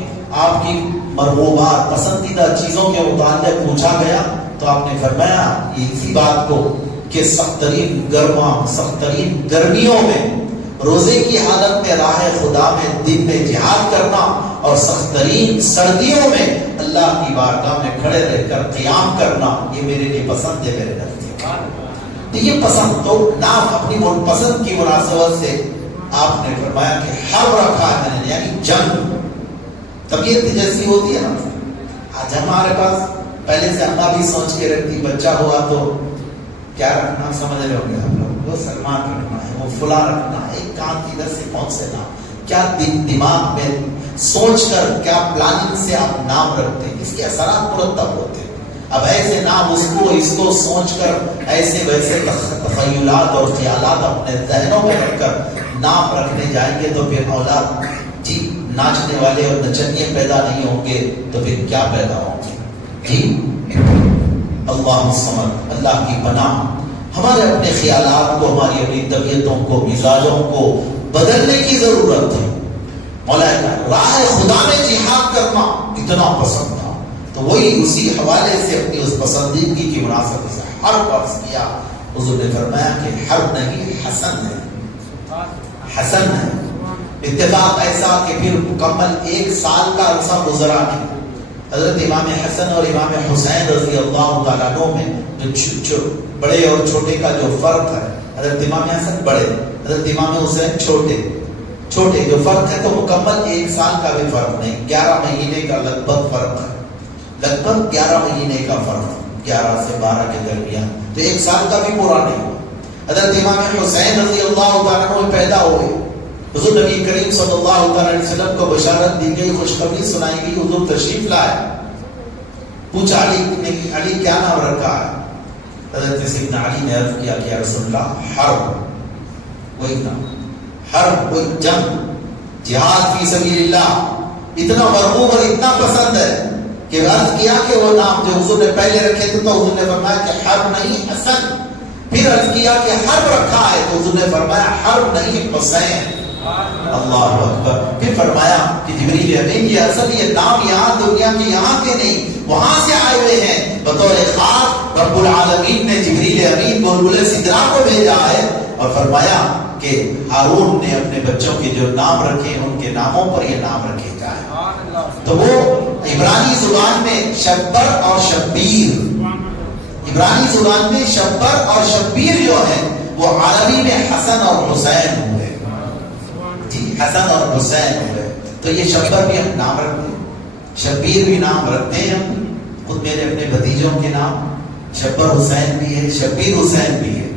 آپ کی مرغوبات پسندیدہ چیزوں کے متعلق پوچھا گیا تو آپ نے فرمایا اسی بات کو کہ سخت ترین گرمیوں میں روزے کی حالت میں راہ خدا میں دن میں جہاد کرنا, اور سخت ترین سردیوں میں اللہ کی بارگاہ میں کھڑے رہ کر قیام کرنا, یہ میرے لیے پسند ہے, میرے نزدیک. تو یہ پسند, تو نام اپنی پسند کی مناسبت سے آپ نے فرمایا کہ حرب رکھا ہے میں نے, یعنی جنگ. طبیعت جیسی ہوتی ہے نا, آج ہمارے پاس پہلے سے اماں بھی سوچ کے رکھتی, بچہ ہوا تو کیا رکھنا, سمجھ رہے ہوں گے آپ لوگ, وہ سلمان رکھنا ہے, وہ فلاں رکھنا ہے, ایک کام کی ادھر سے کون سے نام, کیا دماغ میں سوچ کر, کیا پلاننگ سے آپ نام رکھتے ہیں, اس کے اثرات مرتب ہوتے ہیں. اب ایسے نام اس کو سوچ کر ایسے ویسے تخیلات اور خیالات اپنے ذہنوں میں رکھ کر نام رکھنے جائیں گے تو پھر اولاد جی ناچنے والے اور نچنیے پیدا نہیں ہوں گے تو پھر کیا پیدا ہوں گے. جی اللہ الصمد, اللہ کی پناہ. ہمارے اپنے خیالات کو, ہماری اپنی طبیعتوں کو, مزاجوں کو بدلنے کی ضرورت ہے. مولا راہ خدا میں جہاد کرنا اتنا پسند تھا, تو وہی اسی حوالے سے اپنی اس پسندیدگی کی مناسبت سے حرب عرض کیا. حضور نے فرمایا کہ حرب نہیں, حسن ہے, حسن ہے. اتفاق ایسا کہ پھر مکمل 1 سال کا عرصہ گزرا نہیں. حضرت امام حسن اور امام حسین رضی اللہ تعالیٰ عنہ میں جو بڑے اور چھوٹے کا جو فرق ہے, حضرت امام حسن بڑے, حضرت امام حسین چھوٹے. جو فرق ہے تو مکمل 1 سال کا بھی فرق نہیں, 11 مہینے کا لگ بھگ فرق ہے, لگ بھگ 11 مہینے کا فرق, 11 سے 12 کے درمیان, تو 1 سال کا بھی پورا نہیں ہوا. حضرت امام حسین رضی اللہ تعالیٰ عنہ پیدا ہوئے. حضور نبی کریم صلی اللہ علیہ وسلم کو بشارت دی گئی, خوشخبری سنائی گئی. حضور تشریف لائے, پوچھا علی کیا نام رکھا ہے؟ حضرت سیدنا علی نے عرض کیا کہ یا رسول اللہ حرب, وہی نام, حرب, وہی جنگ, جہاد فی سبیل اللہ. اتنا مرغوب اور اتنا پسند ہے کہ عرض کیا کہ وہ نام جو حضور نے پہلے رکھے تھے تو حضور نے فرمایا کہ حرب نہیں, حسن. پھر عرض کیا کہ حرب رکھا ہے تو حضور نے فرمایا حرب نہیں, حسین. اللہ اکبر. پھر فرمایا کہ جبریل امین یہ اصل یہ نام یہاں دنیا کے یہاں کے نہیں, وہاں سے آئے ہوئے ہیں. بطور خاص رب العالمین نے جبریل امین بلبل سدرا کو بھیجا ہے اور فرمایا کہ ہارون نے اپنے بچوں کے جو نام رکھے ان کے ناموں پر یہ نام رکھے جائے. تو وہ عبرانی زبان میں شبر اور شبیر, عبرانی زبان میں شبر اور شبیر جو ہے وہ عربی میں حسن اور حسین ہوئے. جی حسن اور حسین ہوئے. تو یہ شبر بھی ہم نام رکھتے ہیں, شبیر بھی نام رکھتے ہیں ہم. خود میرے اپنے بھتیجوں کے نام شبر حسین بھی ہے, شبیر حسین بھی ہے,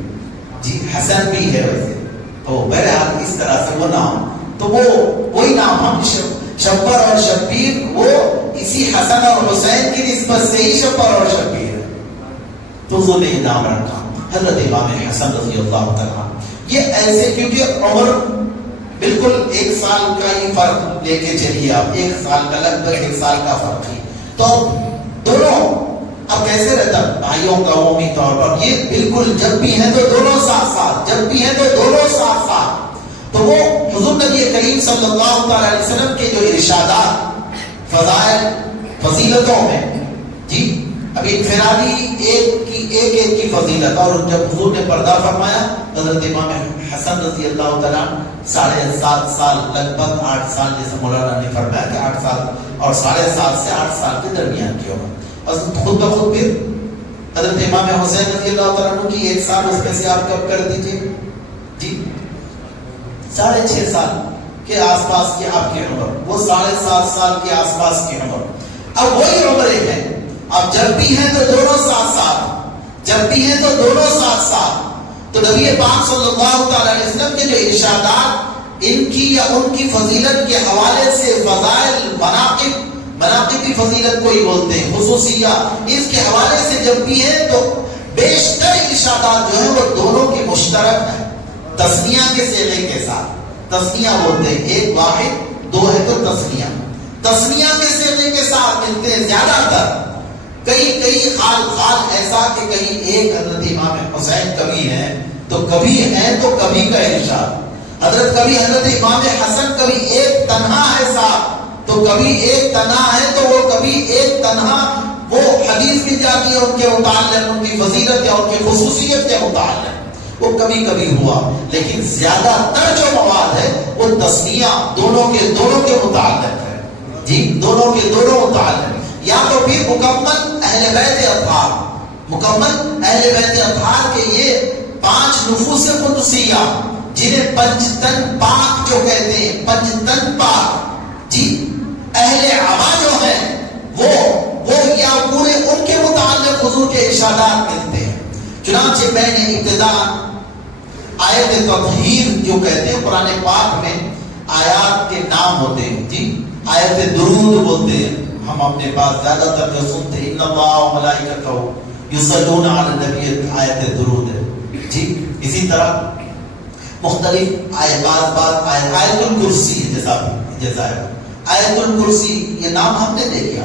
جی حسن بھی ہے. ویسے تو بہرحال اس طرح سے وہ نام, تو وہ وہی نام ہم شبر اور شبیر, وہ اسی حسن اور حسین کی نسبت سے ہی شبر اور شبیر ہے. تو وہ نے نام رکھا حضرت امام حسن رضی اللہ تعالیٰ. یہ ایسے کیونکہ عمر بالکل 1 سال کا ہی فرق لے کے چلیے آپ, 1 سال کا, لگ بھگ 1 سال کا فرق ہی. تو دونوں اب کیسے رہتا بھائیوں کا عمومی طور پر, یہ بالکل جب بھی ہیں تو دونوں ساتھ ساتھ, جب بھی ہیں تو دونوں ساتھ ساتھ. تو وہ حضور نبی کریم صلی اللہ علیہ وسلم کے جو ارشادات فضائل فضیلتوں میں, جی اب انفرادی ایک کی فضیلت، اور جب حضور نے پردہ فرمایا حضرت امام حسن رضی اللہ تعالیٰ 7.5 سال، لگ بھگ 8 سال، جیسے مولانا نے فرمایا کہ 8 سال اور 7.5 سے 8 سال کے درمیان کی عمر، خود بخود پھر حضرت امام حسین رضی اللہ تعالیٰ کی 1 سال اس میں سے آپ کب کر دیجیے جی 6.5 سال کے آس پاس کی آپ کی عمر، وہ 7.5 سال کے آس پاس کی عمر، اب وہی عمر ہے، اب جب بھی ہیں تو دونوں 7 سال، جب بھی ہیں تو دونوں 7 سال۔ تو نبی پاک صلی اللہ تعالی علیہ وسلم کے جو ارشادات ان کی یا ان کی فضیلت کے حوالے سے، فضائل، مناقب کی فضیلت کو ہی بولتے ہیں، خصوصیہ، اس کے حوالے سے جب بھی ہے تو بیشتر ارشادات جو ہیں وہ دونوں کے مشترک ہیں، تسنیہ کے صیغے کے ساتھ، تسنیہ بولتے ہیں، 1 واحد 2 ہے تو تسنیہ کے صیغے کے ساتھ ملتے ہیں زیادہ تر۔ کئی خال ایسا کہ کہیں ایک حضرت امام حسین کبھی ہیں تو کبھی کا ارشاد، کبھی حضرت امام حسن کبھی ایک تنہا ہے ساتھ، تو کبھی ایک تنہا ہے تو وہ کبھی ایک تنہا وہ حدیث بھی جاتی ہے ان کے متعلق، ان کی فضیلت یا ان کی خصوصیت کے متعلق، وہ کبھی ہوا، لیکن زیادہ تر جو مواد ہے وہ تسنیہ دونوں کے متعلق ہے جی، دونوں کے متعلق، یا تو پھر مکمل اہل بیت اطہار کے یہ 5 نفوس قدسیہ جنہیں پنجتن پاک جو کہتے ہیں، پنجتن پاک جی، اہل عبا جو ہیں وہ یا پورے ان کے متعلق حضور کے ارشادات ملتے ہیں۔ چنانچہ میں نے ابتدا آیت تطہیر جو کہتے ہیں، قرآن پاک میں آیات کے نام ہوتے ہیں جی، آیت درود بولتے ہیں، ہم اپنے پاس زیادہ تر جو سنتے ہیں ان اللہ و ملائکتہ یصلون علی النبی، آیت درود ہے جی۔ اسی طرح مختلف آیت الکرسی جیسا ہے، آیت الکرسی یہ نام ہم نے دے دیا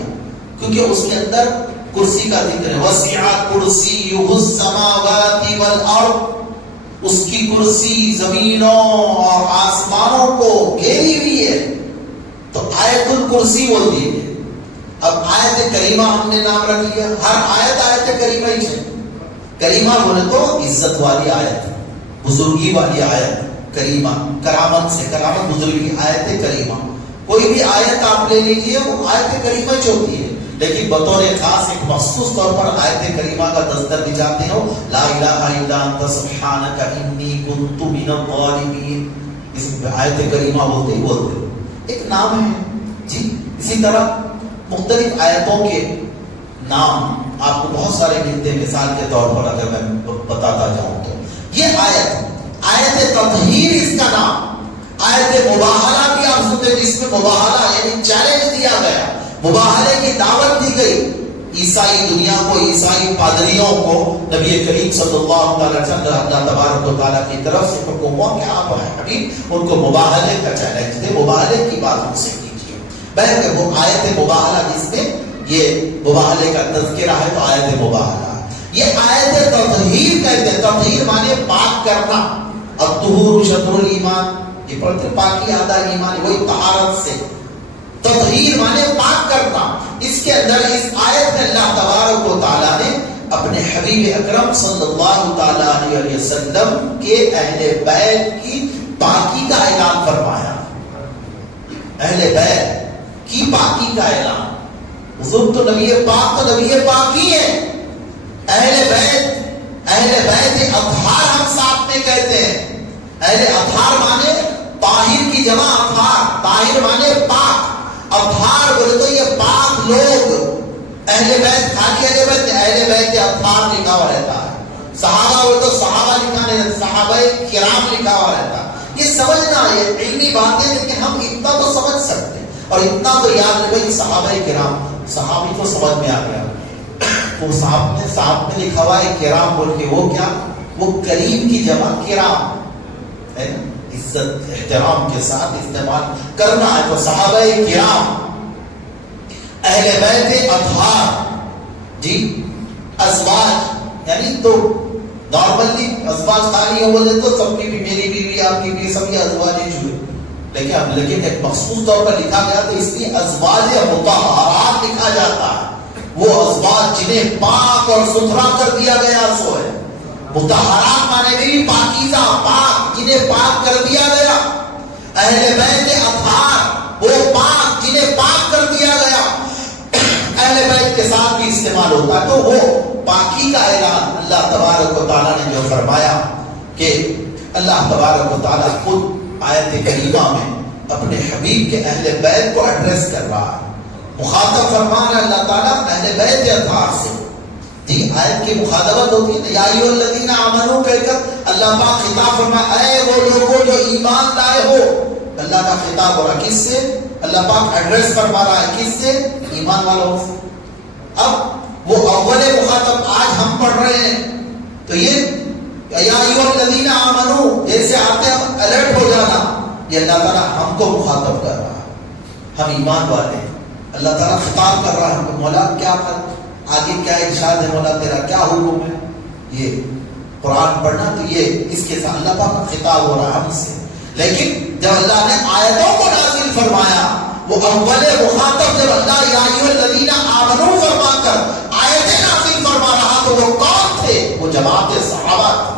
کیونکہ اس کے اندر کرسی کا ذکر ہے، وسع کرسیہ السماوات والارض، اس کی کرسی زمینوں اور آسمانوں کو گھیری ہوئی ہے، تو آیت الکرسی بول دی ہے۔ اب آیت کریمہ ہم نے نام رکھ لیا، ہر آیت کریمہ ہی ہے، کریمہ بولے تو عزت والی آیت، بزرگی والی آیت، کریمہ کرامت بزرگی، آیت کریمہ، کوئی بھی آیت آپ لے لیجئے وہ آیت کریمہ ہی ہوتی ہے، لیکن بطور خاص ایک مخصوص طور پر آیت کریمہ کا دستر بھی جاتے ہو، لا الہ الا انت سبحانک انی کنت من الظالمین، اس آیت کریمہ بولتے ایک نام ہے جی۔ اسی طرح مختلف آیتوں کے نام آپ کو بہت سارے ملتے ہیں، مثال کے طور پر اگر میں بتاتا جاؤں تو یہ آیت تطہیر اس کا نام، آیت مباہلہ بھی آپ سنتے ہیں جس میں مباہلہ یعنی چیلنج دیا گیا، مباہلے کی دعوت دی گئی، عیسائی دنیا کو، عیسائی پادریوں کو نبی کریم صلی اللہ علیہ وسلم اللہ تبارک و تعالیٰ کی طرف سے حکم ہوا کہ آپ حبیب ان کو مباہلے کا چیلنج دے، مباہلے کی بات ان سے کیجیے۔ بہرکہ وہ آیت مباہلہ جس میں یہ مباہلے کا تذکرہ ہے تو آیت مباہلہ، یہ آیت تطہیر کہتے ہیں، تطہیر مانے پاک کرنا، الطہور شطر الایمان، یہ پڑھتے پاکی آدھا ایمان، وہی طہارت سے، تطہیر مانے پاک کرنا۔ اس کے اندر اس آیت میں اللہ تبارک و تعالیٰ نے اپنے حبیب اکرم صلی اللہ تعالیٰ علیہ وسلم کے اہل بیت کی پاکی کا اعلان فرمایا، اہل بیت کی پاکی کا اعلان، حضور تو نبی پاک ہی ہے، اہل بیت اطہار ہم ساتھ میں کہتے ہیں، اہل اطہار مانے طاہر کی جمع اطہار، طاہر مانے پاک، اطہار بولے تو یہ پاک لوگ، اہل بیت خالی اہل بیت اطہار لکھا ہوا رہتا ہے، صحابہ بولے تو صحابہ لکھا نہیں رہتا، صحابہ کرام لکھا ہوا رہتا ہے، یہ سمجھنا یہ علمی باتیں، لیکن ہم اتنا تو سمجھ سکتے ہیں اور اتنا تو یاد رکھیں، صحابہ کرام، صحابی تو سمجھ میں آ گیا، وہ صاحب میں لکھا ہوا ہے کرام بول کے، وہ کیا، وہ کریم کی جمع کرام ہے، عزت احترام کے ساتھ استعمال کرنا ہے، تو صحابہ کرام، اہل بیت اطہار جی، ازواج یعنی تو نارملی ازواج خالی ہو بولے تو سب کی بھی، میری بیوی آپ کی بھی، سب کی ازواج ہی چھوئے، لیکن ایک مخصوص طور پر لکھا گیا تو اس لیے ازواج مطہرات لکھا جاتا ہے، وہ ازواج جنہیں پاک اور ستھرا کر دیا گیا سو ہے. مطہرات مانے بھی پاکیزہ، پاک جنہیں پاک کر دیا گیا. اہل بیت اطہار وہ پاک جنہیں پاک کر دیا گیا. اہل بیت کے ساتھ بھی استعمال ہوتا ہے. تو وہ پاکی کا اعلان اللہ تبارک و تعالیٰ نے جو فرمایا کہ اللہ تبارک و تعالیٰ خود آیت کریمہ میں اپنے حبیب کے اہل بیت کو ایڈریس کر رہا ہے. مخاطب فرما رہا ہے اللہ تعالیٰ اہل بیت اطہار سے. جی آیت کی مخاطبت ہوتی ہے یا ایھا الذین آمنو کہہ کر اللہ پاک خطاب فرمایا اے وہ لوگوں جو ایمان لائے ہو. اللہ کا خطاب ہو رہا کس سے؟ اللہ پاک ایڈریس فرما رہا ہے کس سے؟ ایمان والوں سے. اب وہ اول مخاطب آج ہم پڑھ رہے ہیں تو یہ یا ایھا الذین آمنو جیسے آتے ہم الرٹ ہو جانا. یہ اللہ تعالیٰ ہم کو مخاطب کر رہا ہے، ہم ایمان والے ہیں. اللہ تعالیٰ خطاب کر رہا ہے مولا کیا کر آگے کیا ارشاد ہے، مولا تیرا کیا حکم ہے. یہ قرآن پڑھنا تو یہ اس کے ساتھ اللہ پاک کا خطاب ہو رہا ہے ہم سے. لیکن جب اللہ نے آیتوں کو نازل فرمایا وہ اول مخاطب جب اللہ یا ایھا الذین آمنو فرما کر آیتیں نازل فرما رہا تو وہ کون تھے؟ وہ جماعت صحابہ تھے،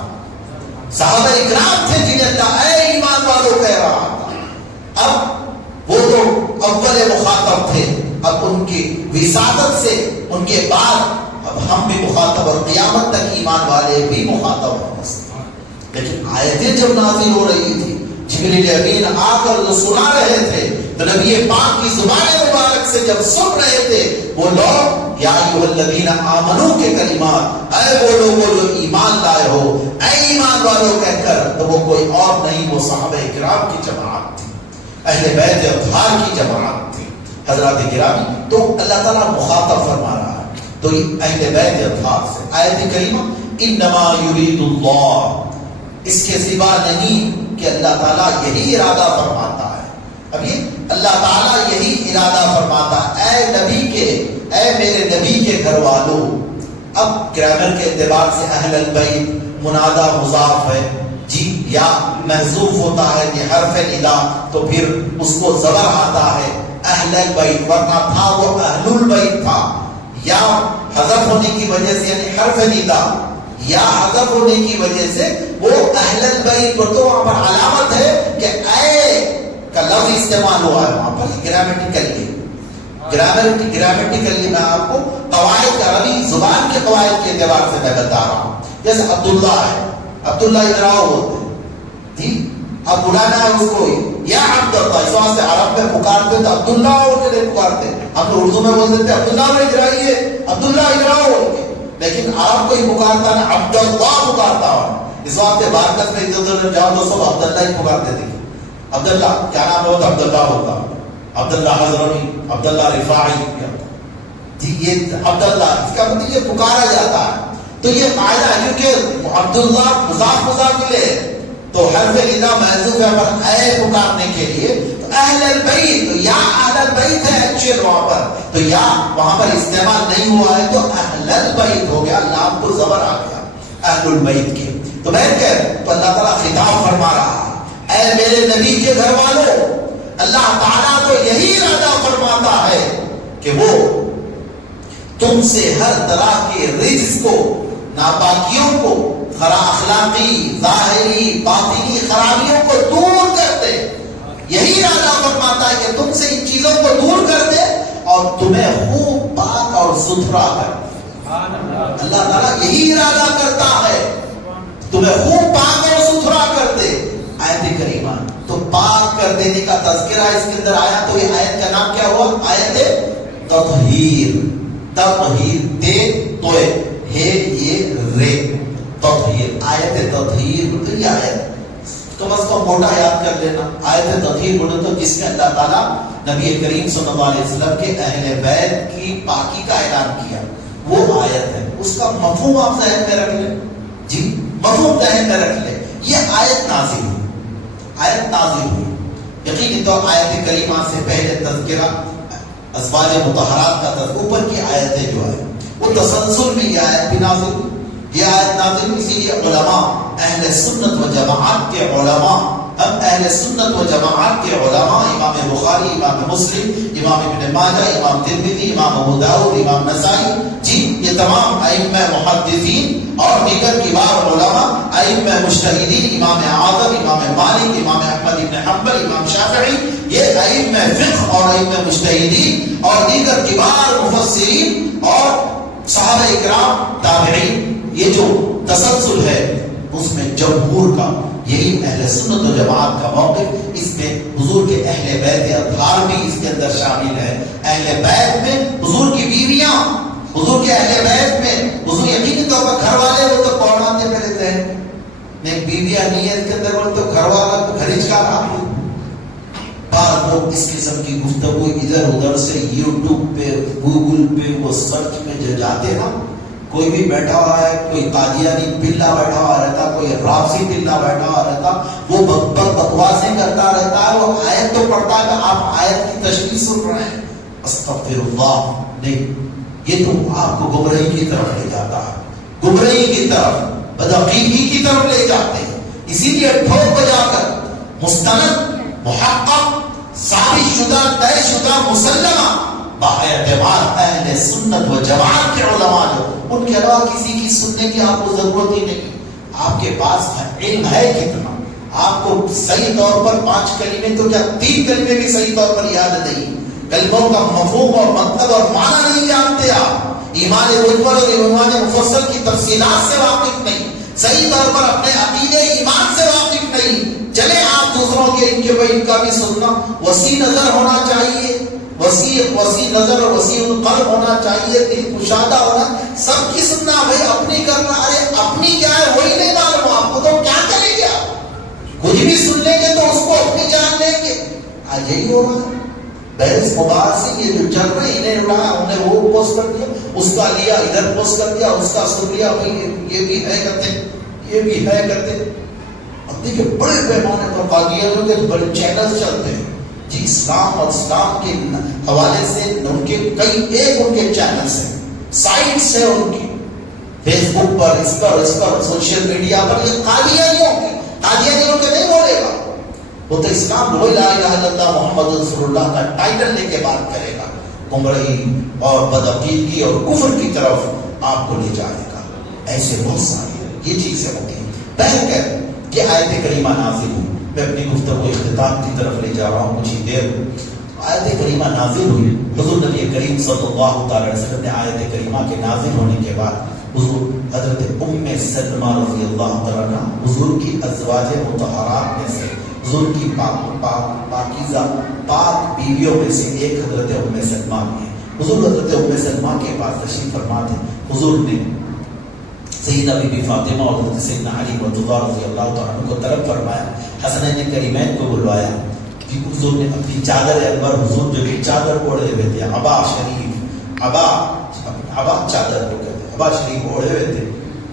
صحابہ اکرام تھے جنہیں اللہ اے ایمان والوں کہہ رہا تھا. اب وہ تو اول مخاطب تھے، اب ان کی وساطت سے ان کے بعد اب ہم بھی مخاطب اور قیامت تک ایمان والے بھی مخاطب ہوں. لیکن آیتیں جب نازل ہو رہی تھی جبریل امین آ کر جو سنا رہے تھے تو نبی پاک کی زبان مبارک سے جب سن رہے تھے وہ لوگ یا ایھا الذین آمنو کے کلمات اے وہ لوگوں جو ایمان لائے ہو اے ایمان والوں کہہ کر تو وہ کوئی اور نہیں وہ صحابہ کرام کی جماعت تھی، اہل بیت اطہار کی جماعت تھی. حضرات گرامی تو اللہ تعالیٰ مخاطب فرما رہا ہے تو اہل بیت اطہار سے. آیت کریمہ انما یرید اللہ اس کے سوا نہیں کہ اللہ تعالیٰ یہی ارادہ فرماتا ہے. اب یہ اللہ تعالیٰ یہی ارادہ فرماتا ہے اے نبی کے اے میرے نبی کے گھر والوں. اب گرامر کے اعتبار سے اہل البیت منادہ مضاف ہے جی یا محذوف ہوتا ہے یہ حرف ندا تو پھر اس کو زبر آتا ہے اہل البیت، ورنہ تھا وہ اہل البیت تھا. یا حذف ہونے کی وجہ سے یعنی حرف ندا یا حذف ہونے کی وجہ سے وہ اہل البیت تو وہاں پر علامت ہے کہ اے کا لفظ استعمال ہوا ہے وہاں پر. گرامٹیکلی میں آپ کو قواعد عربی زبان کے قواعد کے اعتبار سے میں بتا رہا ہوں. جیسے عبداللہ ہے، عبداللہ ادھر آؤ ہوتے ہیں، اب بلانا ہے اس کو یا عبداللہ، اس واسطے عرب میں پکارتے تو عبداللہ کے لیے پکارتے. ہم تو اردو میں بول دیتے عبداللہ میں ادھر آئیے، عبداللہ ادھر آؤ بول کے. لیکن عرب کو ہی پکارتا نا عبداللہ پکارتا ہوں. اس واسطے بارکس میں ادھر جاؤ تو سب عبداللہ ہی پکارتے تھے. عبداللہ کیا نام ہوتا؟ عبداللہ ہوتا، عبداللہ حضرمی، عبداللہ رفاعی جی یہ عبداللہ اس کا مطلب یہ پکارا جاتا ہے. تو یہ قاعدہ ہے کیونکہ عبداللہ مضاف ملے تو حرف ندا محذوف ہے پر اے پکارنے کے لیے. تو اہل البیت یا اہل البیت ہے ایکچوئل وہاں پر تو یا وہاں پر استعمال نہیں ہوا ہے تو اہل البیت ہو گیا، لام کو زبر آ گیا اہل البیت کے. تو میں تو اللہ تعالیٰ خطاب فرما رہا اے میرے نبی کے گھر والوں. اللہ تعالیٰ تو یہی ارادہ فرماتا ہے کہ وہ تم سے ہر طرح کے رجس کو، ناپاکیوں کو، اخلاقی ظاہری باطنی خرابیوں کو دور کر دے. یہی ارادہ فرماتا ہے کہ تم سے ان چیزوں کو دور کر دے اور تمہیں خوب پاک اور ستھرا کر دے. اللہ تعالیٰ یہی ارادہ کرتا ہے تمہیں خوب پاک اور ستھرا کر دے. آیت کریمہ تو پاک کر دینے کا تذکرہ اس کے اندر آیا تو یہ آیت کا نام کیا ہوا؟ آیت تطہیر. تطہیر تے توئے ہے یہ رے تطہیر. آیت تطہیر بولتے یہ آیت کم از کم موٹا یاد کر لینا. آیت تطہیر بولتے تو جس میں اللہ تعالیٰ نبی کریم صلی اللہ علیہ وسلم کے اہل بیت کی پاکی کا اعلان کیا وہ آیت ہے. اس کا مفہوم آپ ذہن میں رکھ لیں جی، مفہوم ذہن میں رکھ لیں. یہ آیت نازل ہوئی، آیت نازل ہوئی. یقینی طور آیت کریمہ سے پہلے تذکرہ ازواج مطہرات کا تذکرہ اوپر کی آیتیں جو ہے وہ تسلسل میں یہ آیت بھی نازل ہوئی. یہ آیت نازل ہوئی اسی لیے علماء اہل سنت و جماعت کے علماء ہم اہل سنت و جماعت کے علماء امام بخاری، امام مسلم، امام ابن ماجہ، امام ترمذی، امام ابو داؤد، امام نسائی، جی یہ تمام ائمہ محدثین اور دیگر کبار علماء، ائمہ مجتہدین، امام اعظم، امام مالک، امام احمد ابن حنبل، امام شافعی، یہ ائمہ فقہ اور ائمہ مجتہدین اور دیگر کبار مفسرین اور صحابہ اکرام، تابعین، یہ جو تسلسل ہے اس میں جمہور کا یہی اہل سنت و جماعت کا موقف، اس میں حضور کے اہل بیت اطہار بھی اس کے اندر شامل ہے۔ اہل بیت میں حضور کی بیویاں، حضور کے اہل بیت میں حضور یقینی طور پر گھر والے وہ تو پڑھاتے پہ لیتے ہیں، نہیں بیویاں نہیں ہے اس کے اندر، وہ تو گھر والا کو گھریج کا کام ہے۔ بعض لوگ اس قسم کی گفتگو ادھر ادھر سے یوٹیوب پہ، گوگل پہ، وہ سرچ میں جو جاتے نا، کوئی بھی بیٹھا ہوا ہے، کوئی قادیانی پلہ بیٹھا ہوا رہتا، کوئی رافضی پلہ بیٹھا ہوا رہتا، وہ بکواسیں کرتا رہتا ہے، وہ آیت تو پڑھتا ہے کہ آپ آیت کی تشریح سن رہے ہیں، استغفر اللہ، نہیں، یہ تو آپ کو گمراہی کی طرف لے جاتا ہے، گمراہی کی طرف، بدعقیدگی کی طرف لے جاتے ہیں۔ اسی لیے ٹھوک بجا کر مستند، محقق، ثابت شدہ، طے شدہ، مسلمہ باعتبار اہل سنت و جماعت کے علماء جو، ان کے علاوہ کسی کی سننے کی آپ کو ضرورت ہی نہیں۔ آپ کے پاس علم ہے کتنا، آپ کو صحیح طور پر 5 کلمے تو کیا 3 کلمے بھی صحیح طور پر یاد نہیں، کلموں کا مفہوم اور مطلب اور معنی نہیں جانتے، آپ ایمان مجمل اور ایمان مفصل کی تفصیلات سے واقف نہیں، صحیح طور پر اپنے عقیدے ایمان سے واقف نہیں۔ چلے آپ دوسروں کے ان کا بھی سننا، وسیع نظر ہونا چاہیے، وسیع نظر اور وسیع قلب ہونا چاہیے، دل کشادہ ہونا، سب کی سننا، بھائی اپنی کرنا، ارے اپنی کیا ہے وہی نہیں معلوم آپ کو، تو کیا کریں گے آپ؟ کچھ بھی سن لیں گے تو اس کو اپنی جان لیں گے۔ آج یہی ہو رہا ہے، بحث مباحث یہ جو چل رہے ہیں، انہیں اڑایا، انہیں وہ پوسٹ کر دیا، اس کا لیا ادھر پوسٹ کر دیا، اس کا سن لیا، بھائی یہ بھی ہے کرتے، یہ بھی ہے کرتے۔ اب دیکھیں بڑے پیمانے پر قادیانیوں کے بڑے چینل چلتے ہیں جی، اسلام اور اسلام کے حوالے سے ان کے کئی ایک ان کے چینلز ہیں، سائٹس ہیں ان کی، فیس بک پر، اس پر سوشل میڈیا پر، یہ قادیانیوں کے نہیں بولے گا، وہ تو اسلام لا الہ الا اللہ محمد رسول اللہ کا ٹائٹل لے کے بات کرے گا، گمراہی اور بدعقیدگی اور کفر کی طرف آپ کو لے جائے گا۔ ایسے بہت سارے یہ چیزیں ہوتی ہیں۔ پہل کر کہ آیت کریمہ نازل ہوئی، میں اپنی گفتگو اختتام کی طرف لے جا رہا ہوں، کچھ ہی دیر آیت کریمہ نازل ہوئی، حضور نبی کریم صلی اللہ تعالی وسلم نے آیت کریمہ کے نازل ہونے کے بعد حضور حضرت ام سلمہ رضی اللہ تعالی عنہ، حضور کی ازواج مطہرات میں سے، حضور کی پاکیزہ پاک بیویوں میں سے ایک حضرت ام سلمہ بھی ہے۔ حضور حضرت ام سلمہ کے پاس تشریف فرما تھے، حضور نے سیدہ بی بی فاطمہ اور حضرت سیدنا علی رضی اللہ تعالیٰ عنہ کو طلب فرمایا، حسنین کریمین کو بلوایا، حضور نے اپنی چادر انور، حضور جو بھی چادر اوڑھے ہوئے تھے، عبا شریف، عبا چادر کو کہتے ہیں، عبا شریف اوڑھے ہوئے تھے،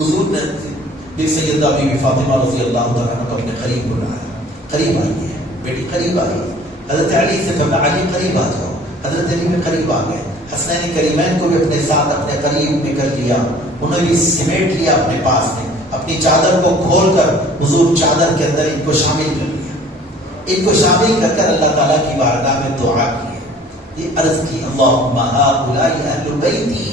حضور نے سیدہ بی بی فاطمہ رضی اللہ تعالیٰ عنہ کو اپنے قریب بلایا، قریب آئیے بیٹی، قریب آئیے، حضرت علی سے فرمایا علی قریب آ جاؤ، حضرت علی میں قریب آ گئے، حسنین کریمین کو بھی اپنے ساتھ اپنے قریب میں کر لیا، انہیں بھی سمیٹ لیا اپنے پاس میں، اپنی چادر کو کھول کر حضور چادر کے اندر ان کو شامل کر لیا، ان کو شامل کر کر اللہ تعالیٰ کی بارگاہ میں دعا کی، یہ عرض کی اللہم ہؤلاء اہل بیتی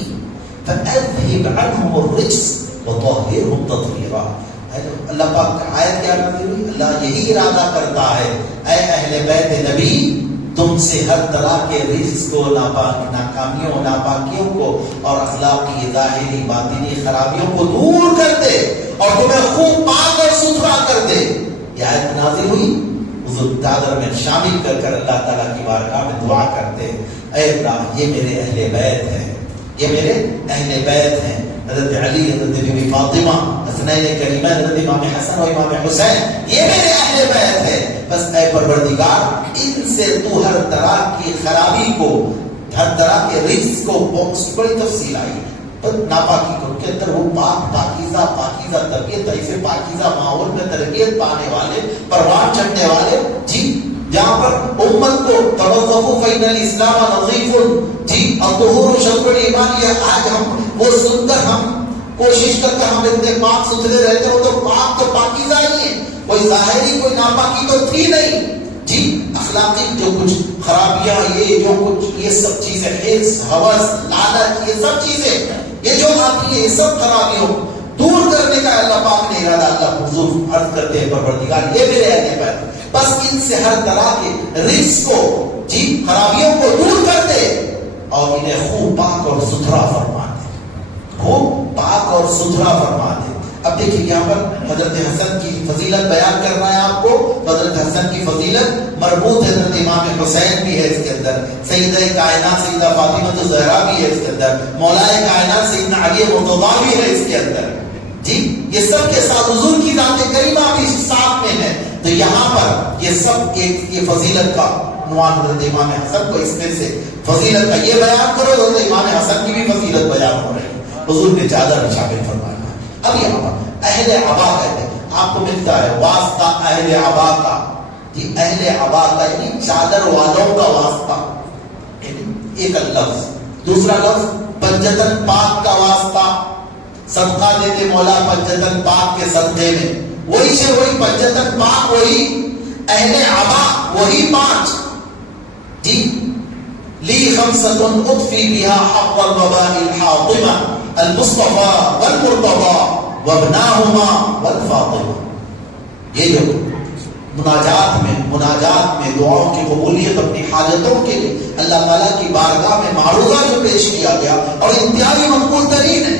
فاذہب عنہم الرجس وطہرہم تطہیرا۔ اللہ پاک کا آیت کیا نازل ہوئی؟ اللہ یہی ارادہ کرتا ہے، اے اہل بیت نبی تم سے ہر طرح کے رزق کو، ناکامیوں، ناپاکیوں کو اور اخلاقی ظاہری باطنی خرابیوں کو دور کر دے اور تمہیں خوب پاک اور ستھرا کر دے۔ یہ آیت نازل ہوئی، حضور چادر میں شامل کر کر اللہ تعالیٰ کی بارگاہ میں دعا کرتے، اے اللہ یہ میرے اہل بیت ہیں، یہ میرے اہل بیت ہیں، حضرت علی، حضرت بی بی فاطمہ، حسنین کریمین، حضرت امام حسن اور امام حسین، یہ میرے اہل بیت ہیں، بس اے پروردگار ان سے تو ہر طرح کی خرابی کو، ہر طرح کے رزق کو، اس کی بڑی تفصیل آئی، پر ناپاکی کو کے اندر وہ پاکیزہ طبیعت، ایسے پاکیزہ ماحول میں تربیت پانے والے، پروان چڑھنے والے، جی جہاں پر امت کو توظفوا فإن الاسلام نظیف، جی الطہور شطر الایمان، یہ آج ہم وہ سن کر ہم کوشش کر کے ہم اتنے پاک ستھرے رہتے ہیں، وہ تو پاک تو پاکیزہ ہی ہیں، کوئی ظاہری کوئی ناپاکی تو تھی نہیں جی. اخلاقی جو کچھ خرابیاں، یہ جو کچھ یہ سب چیزیں، حرص، ہوس، لالچ، یہ سب چیزیں یہ جو آتی ہے، یہ سب خرابیوں دور کرنے کا اللہ پاک نے ارادہ. اللہ حضور عرض کرتے ہیں پروردگار یہ میرے اہل بیت بس ان سے ہر طرح کے رزق کو جی خرابیوں کو دور کر دے اور انہیں خوب پاک اور ستھرا فرما دے، خوب پاک اور ستھرا فرما دے. اب دیکھیے یہاں پر حضرت حسن کی فضیلت بیان کرنا ہے آپ کو. حضرت حسن کی فضیلت مربوط حضرت امام حسین بھی ہے اس کے اندر، سیدہ کائنات سیدہ فاطمہ الزہرا بھی ہے اس کے اندر، مولا کائنات سیدنا علی مرتضیٰ بھی ہے اس کے اندر جی. یہ سب کے ساتھ حضور کی ذات کریمہ بھی ساتھ میں ہے. تو یہاں پر یہ سب ایک یہ فضیلت کا عنوان حضرت امام حسن کو اس میں سے فضیلت کا یہ بیان کرو. حضرت امام حسن کی بھی فضیلت بیان ہو رہی ہے. حضور نے چادر شامل فرمایا. اب یہاں پر اہل عبا کہتے ہیں، آپ کو ملتا ہے واسطہ اہل عبا کا جی. اہل عبا کا یعنی چادر والوں کا واسطہ، ایک لفظ. دوسرا لفظ پنجتن پاک کا واسطہ، صدقہ دیتے مولا پنجتن پاک کے صدقے میں، وہی سے وہی پنجتن پاک، وہی اہل عبا، وہی پانچ جی. لی خمسۃ اطفی بها حق الوباء الحاطمہ المصطفى والمرتضى وابناهما والفاطمہ. یہ جو مناجات میں دعاؤں کی قبولیت اپنی حاجتوں کے لیے اللہ تعالیٰ کی بارگاہ میں معروضہ جو پیش کیا گیا اور انتہائی مقبول ترین ہے.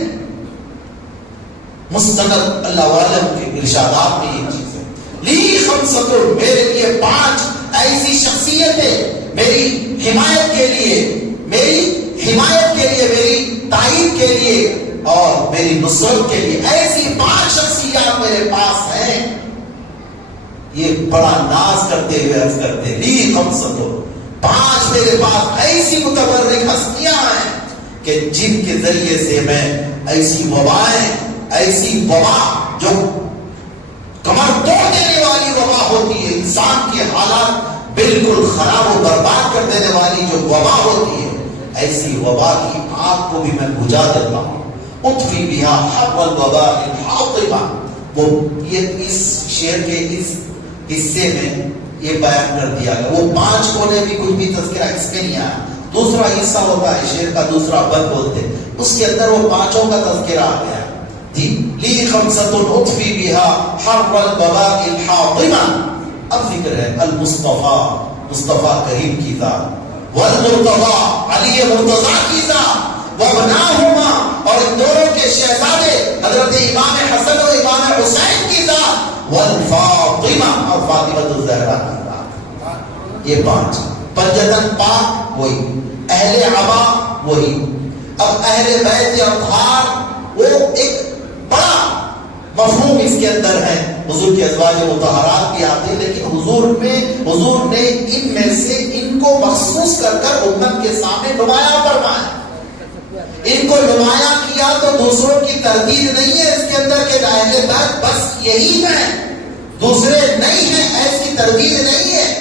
مستند اللہ والم کے ارشادات میں یہ چیز ہے. لی خمسۃ، میرے لیے پانچ ایسی شخصیتیں میری حمایت کے لیے، میری تائید کے لیے اور میری نصرت کے لیے، ایسی پانچ شخصیات میرے پاس ہیں. یہ بڑا ناز کرتے ہوئے عرض کرتے لی خمسۃ، پانچ میرے پاس ایسی متبرک ہستیاں ہیں کہ جن کے ذریعے سے میں ایسی وبا جو کمر توڑ دینے والی وبا ہوتی ہے، انسان کے حالات بالکل خراب و برباد کر دینے والی جو وبا ہوتی ہے، ایسی وبا کی آگ کو بھی میں بجھا دیتا ہوں. اطفی بہا حق الوباء الحاطمہ. وہ یہ اس شعر کے اس حصے میں یہ بیان کر دیا گیا. وہ پانچ کونے بھی کچھ بھی تذکرہ اس میں نہیں آیا. دوسرا حصہ ہوتا ہے شعر کا، دوسرا بند بولتے، اس کے اندر وہ پانچوں کا تذکرہ آ گیا جی. لی خمسۃ اطفی بہا حق الوباء الحاطمہ. اب ذکر ہے المصطفیٰ، مصطفیٰ کریم کی ذات، والمرتضیٰ، علی مرتضیٰ کی ذات، وابناہما، اور ان دونوں کے شہزادے حضرت امام حسن و امام حسین کی ذات، والفاطمہ، اور فاطمہ الزہرا کی ذات. یہ پانچ. پنجتن پاک وہی، اہل عبا وہی. اب اہل بیت اطہار وہ ایک بڑا مفہوم اس کے اندر ہے. حضور کے ازواج مطہرات بھی آتے ہیں، لیکن حضور نے ان میں سے ان کو مخصوص کر کر امت کے سامنے نمایاں فرمایا. ان کو نمایاں کیا تو دوسروں کی تردید نہیں ہے اس کے اندر کہ اہل بیت بس یہی ہیں، دوسرے نہیں ہیں، ایسی تردید نہیں ہے.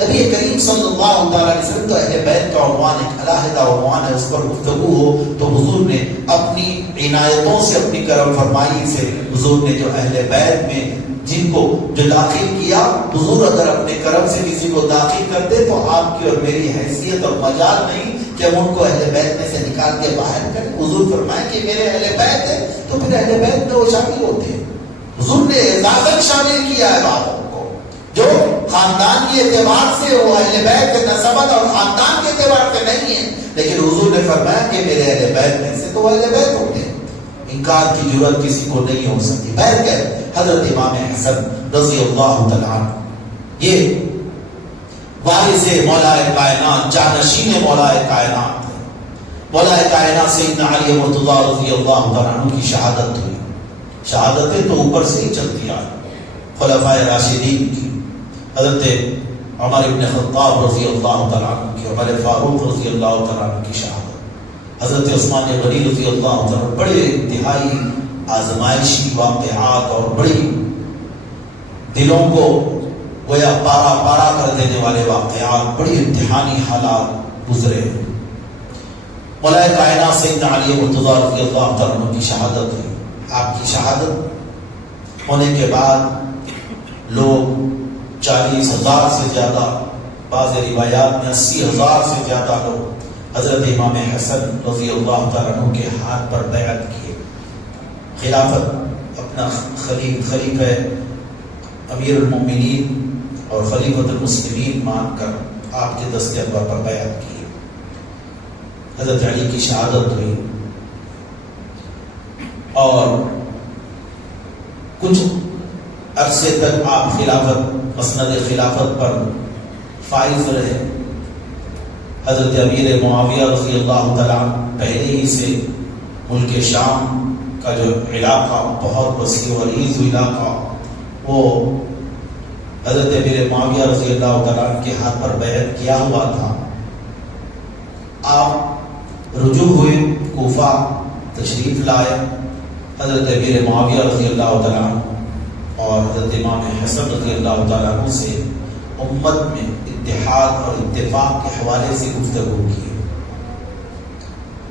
نبی کریم صلی اللہ علیہ وسلم تو اہل بیت کا عنوان ایک علیحدہ عنوان ہے، اس پر گفتگو ہو تو حضور نے اپنی عنایتوں سے، اپنی کرم فرمائی سے حضور نے جو اہل بیت میں جن کو جو داخل کیا، حضور اگر اپنے کرم سے کسی کو داخل کرتے تو آپ کی اور میری حیثیت اور مجال نہیں کہ ہم ان کو اہل بیت میں سے نکال کے باہر کریں. حضور فرمائے کہ میرے اہل بیت ہے تو پھر اہل بیت میں وہ شامل ہوتے ہیں. حضور نے اعزازت شامل کیا ہے باتوں کو، جو خاندان کے اعتبار سے وہ اہل بیت کے نسبت اور خاندان کے اعتبار سے نہیں ہے، لیکن حضور نے فرمایا کہ میرے اہل بیت میں سے تو وہ اہل بیت ہوتے ہیں. انکار کی ضرورت کسی کو نہیں ہو سکتی. بہر کہ حضرت امام حسن رضی اللہ تعالیٰ عنہ یہ وارث مولا کائنات، جانشین مولا کائنات، مولا کائنات سیدنا علی مرتضیٰ رضی اللہ تعالیٰ عنہ کی شہادت ہوئی. شہادتیں تو اوپر سے ہی چلتی آئی. خلفائے راشدین کی، حضرت عمر ابن خطاب رضی اللہ تعالیٰ عنہ کی، عمر فاروق رضی اللہ تعالیٰ عنہ کی شہادت، حضرت عثمان غنی رضی اللہ تعالیٰ عنہ، بڑے انتہائی آزمائشی واقعات اور بڑی دلوں کو گویا پارا پارا کر دینے والے واقعات، بڑی امتحانی حالات گزرے. مولا کائنات سیدنا علی مرتضیٰ رضی اللہ تعالیٰ عنہ کی شہادت ہوئی. آپ کی شہادت ہونے کے بعد لوگ 40,000 سے زیادہ، بعض روایات میں 80,000 سے زیادہ لوگ حضرت امام حسن رضی اللہ تعالیٰ عنہ کے ہاتھ پر بیعت کیے. خلافت اپنا خلیفہ امیر المومنین اور خلیفۃ المسلمین مان کر آپ کے دست انور پر بیعت کی. حضرت علی کی شہادت ہوئی اور کچھ عرصے تک آپ خلافت، مسند خلافت پر فائز رہے. حضرت امیر معاویہ رضی اللہ تعالیٰ پہلے ہی سے ملک شام کا جو علاقہ بہت وسیع و عریض علاقہ، وہ حضرت امیر معاویہ رضی اللہ تعالیٰ کے ہاتھ پر بیعت کیا ہوا تھا. آپ رجوع ہوئے، کوفہ تشریف لائے. حضرت امیر معاویہ رضی اللہ تعالیٰ اور حضرت امام حسن رضی اللہ تعالیٰ عنہ سے امت میں اتحاد اور اتفاق کے حوالے سے گفتگو کی.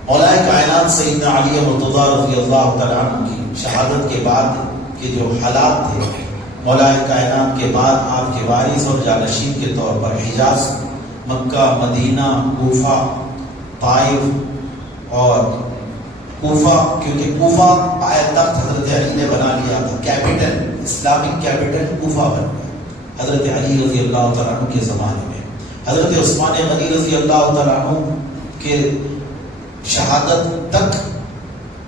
مولا کائنات سیدنا علی مرتضیٰ رضی اللہ تعالیٰ عنہ کی شہادت کے بعد کے جو حالات تھے، مولا کائنات کے بعد آپ کے وارث اور جانشین کے طور پر حجاز، مکہ، مدینہ، کوفہ، طائف اور کوفہ، کیونکہ کوفہ پائے-تخت حضرت علی نے بنا لیا تھا، کیپٹل، اسلامک کیپٹل کوفہ بن گیا حضرت علی رضی اللہ تعالیٰ عنہ کے زمانے میں. حضرت عثمان غنی رضی اللہ تعالیٰ عنہ کے شہادت تک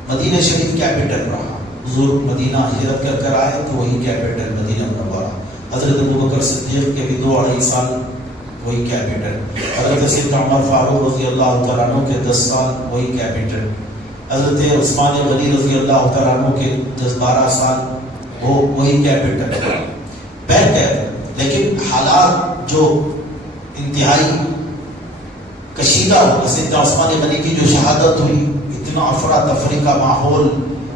مدینہ شریف کیپٹل رہا. حضور مدینہ ہجرت کر آئے تو وہی کیپٹل مدینہ منورہ. حضرت ابوبکر صدیق کے بھی 2-2.5 سال وہی کیپٹل. حضرت سیدنا عمر فاروق رضی اللہ تعالیٰ عنہ کے 10 سال وہی کیپٹل. حضرت عثمان غنی رضی اللہ تعالیٰ عنہ کے 10-12 سال وہی کیپٹل. لیکن حالات جو انتہائی کشیدہ ہو، سیدنا عثمان غنی کی جو شہادت ہوئی، اتنا افراتفری کا ماحول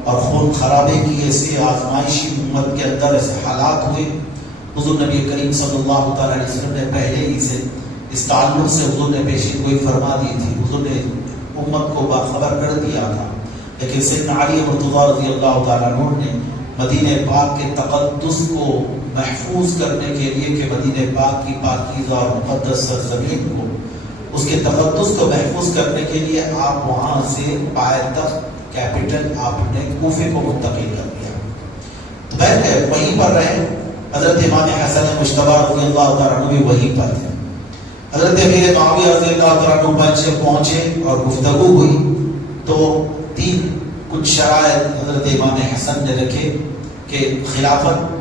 اور خون خرابے کی ایسے آزمائشی امت کے اندر ایسے حالات ہوئے. حضور نبی کریم صلی اللہ تعالیٰ علیہ وسلم نے پہلے ہی سے اس تعلق سے حضور نے پیشین گوئی فرما دی تھی، حضور نے امت کو باخبر کر دیا تھا. لیکن سیدنا علی مرتضیٰ رضی اللہ تعالیٰ عنہ نے مدینہ پاک کے تقدس کو محفوظ کرنے کے لیے کہ مدینہ پاک کی پاکیزہ اور مقدس سرزمین کو، اس کے تقدس کو محفوظ کرنے کے لیے آپ وہاں سے پائے-تخت کیپٹل آپ نے کوفے کو منتقل کر دیا. تو بہرکہ وہیں پر رہے. حضرت امام حسن مجتبی رضی اللہ تعالیٰ عنہ بھی وہیں پر تھے. حضرت امیر معاویہ رضی اللہ تعالیٰ عنہ پر پہنچے اور گفتگو ہوئی تو 3 کچھ شرائط حضرت امام حسن نے رکھے کہ خلافت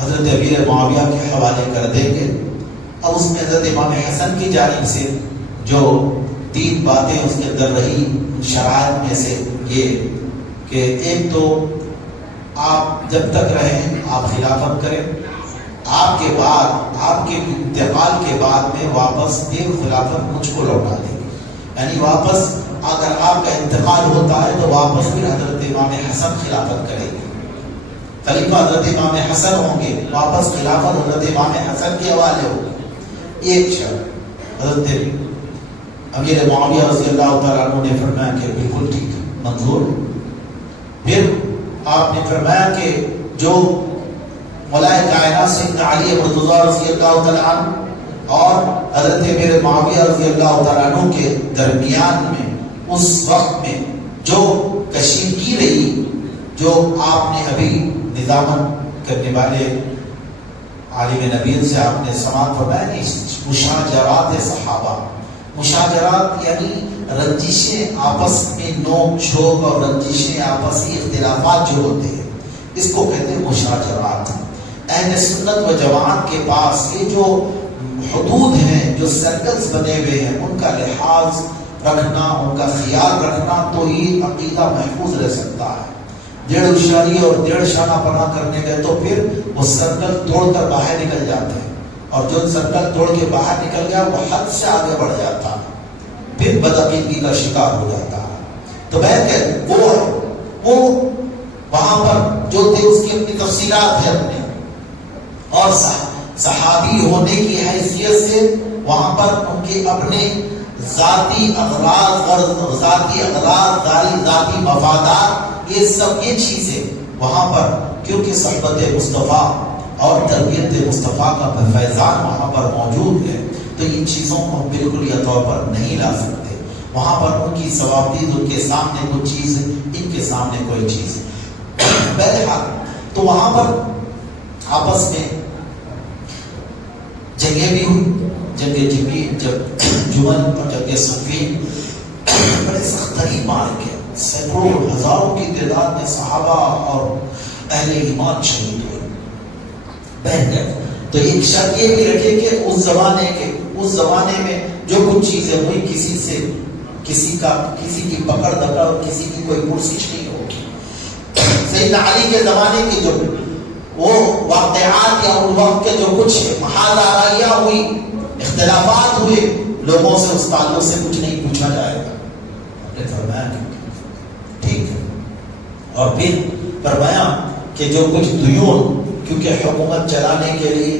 حضرت امیر معاویہ کے حوالے کر دیں گے. اب اس میں حضرت امام حسن کی جانب سے جو 3 باتیں اس کے اندر رہی، شرائط میں سے یہ کہ ایک تو آپ جب تک رہیں آپ خلافت کریں، آپ کے بعد، آپ کے انتقال کے بعد میں واپس ایک خلافت مجھ کو لوٹا دیں گے. یعنی واپس اگر آپ کا انتقال ہوتا ہے تو واپس پھر حضرت امام حسن خلافت کریں گے، خلیفہ حضرت امام حسن ہوں گے، واپس خلافت حضرت امام حسن کے حوالے ہوگی. ایک شرط حضرت امیر معاویہ رضی اللہ تعالیٰ عنہ نے فرمایا کہ بالکل ٹھیک ہے، منظور. پھر آپ نے فرمایا کہ جو مولا کائنات سیدنا علی مرتضیٰ رضی اللہ تعالیٰ عنہ اور حضرت امیر معاویہ رضی اللہ تعالیٰ عنہ کے درمیان میں اس وقت میں جو کشیدگی رہی، جو آپ نے ابھی نظامت کرنے والے عالم نبیل سے آپ نے سماعت فرمایا کہ مشاجرات صحابہ، مشاجرات یعنی رنجشیں، آپس میں نوک جھوک اور رنجشیں، آپسی اختلافات جو ہوتے ہیں، اس کو کہتے ہیں مشاجرات. اہل سنت و جماعت کے پاس یہ جو حدود ہیں، جو سرکلز بنے ہوئے ہیں، ان کا لحاظ رکھنا، ان کا خیال رکھنا تو یہ عقیدہ محفوظ رہ سکتا ہے. 1.5 اشاری اور 1.5 شانہ پناہ کرنے گئے تو پھر وہ سرکل توڑ کر باہر نکل جاتے ہیں، اور جو سرکل توڑ کے باہر نکل گیا وہ حد سے آگے بڑھ جاتا ہے، پھر بدعقیدگی کا شکار ہو جاتا ہے. تو وہ وہاں پر جو تھے اس کی اپنی تفصیلات ہے اپنے، اور صحابی ہونے کی حیثیت سے وہاں پر ان کے اپنے ذاتی اغراض، ذاتی مفادات، یہ سب یہ چیزیں وہاں پر کیونکہ صحبت مصطفیٰ اور تربیت مصطفیٰ کا فیضان وہاں پر موجود ہے، تو ان چیزوں کو ہم بالکل یہ طور پر نہیں لا سکتے۔ وہاں پر ان کی ثوابدید، ان کے سامنے کچھ چیز، ان کے سامنے کوئی چیز۔ بہرحال تو وہاں پر آپس میں جنگیں بھی ہوئی، جمل اور جنگ صفین، بڑے سخت ترین معرکے، سینکڑوں ہزاروں کی تعداد میں صحابہ اور اہل ایمان شہید ہوئے، بہن گئے۔ تو ایک شرط یہ بھی رکھے کہ اس زمانے میں جو کچھ چیزیں ہوئی، کسی کی پکڑ دکڑ اور کسی کی کوئی پرسش نہیں ہوگی۔ سیدنا علی کے زمانے کی جو وہ واقعات یا ان وقت کے جو کچھ محال آرائیاں ہوئی، اختلافات ہوئے، لوگوں سے اس تعلق سے کچھ نہیں پوچھا جائے گا۔ نے فرمایا ٹھیک ہے، اور پھر فرمایا کہ جو کچھ دیون، کیونکہ حکومت چلانے کے لیے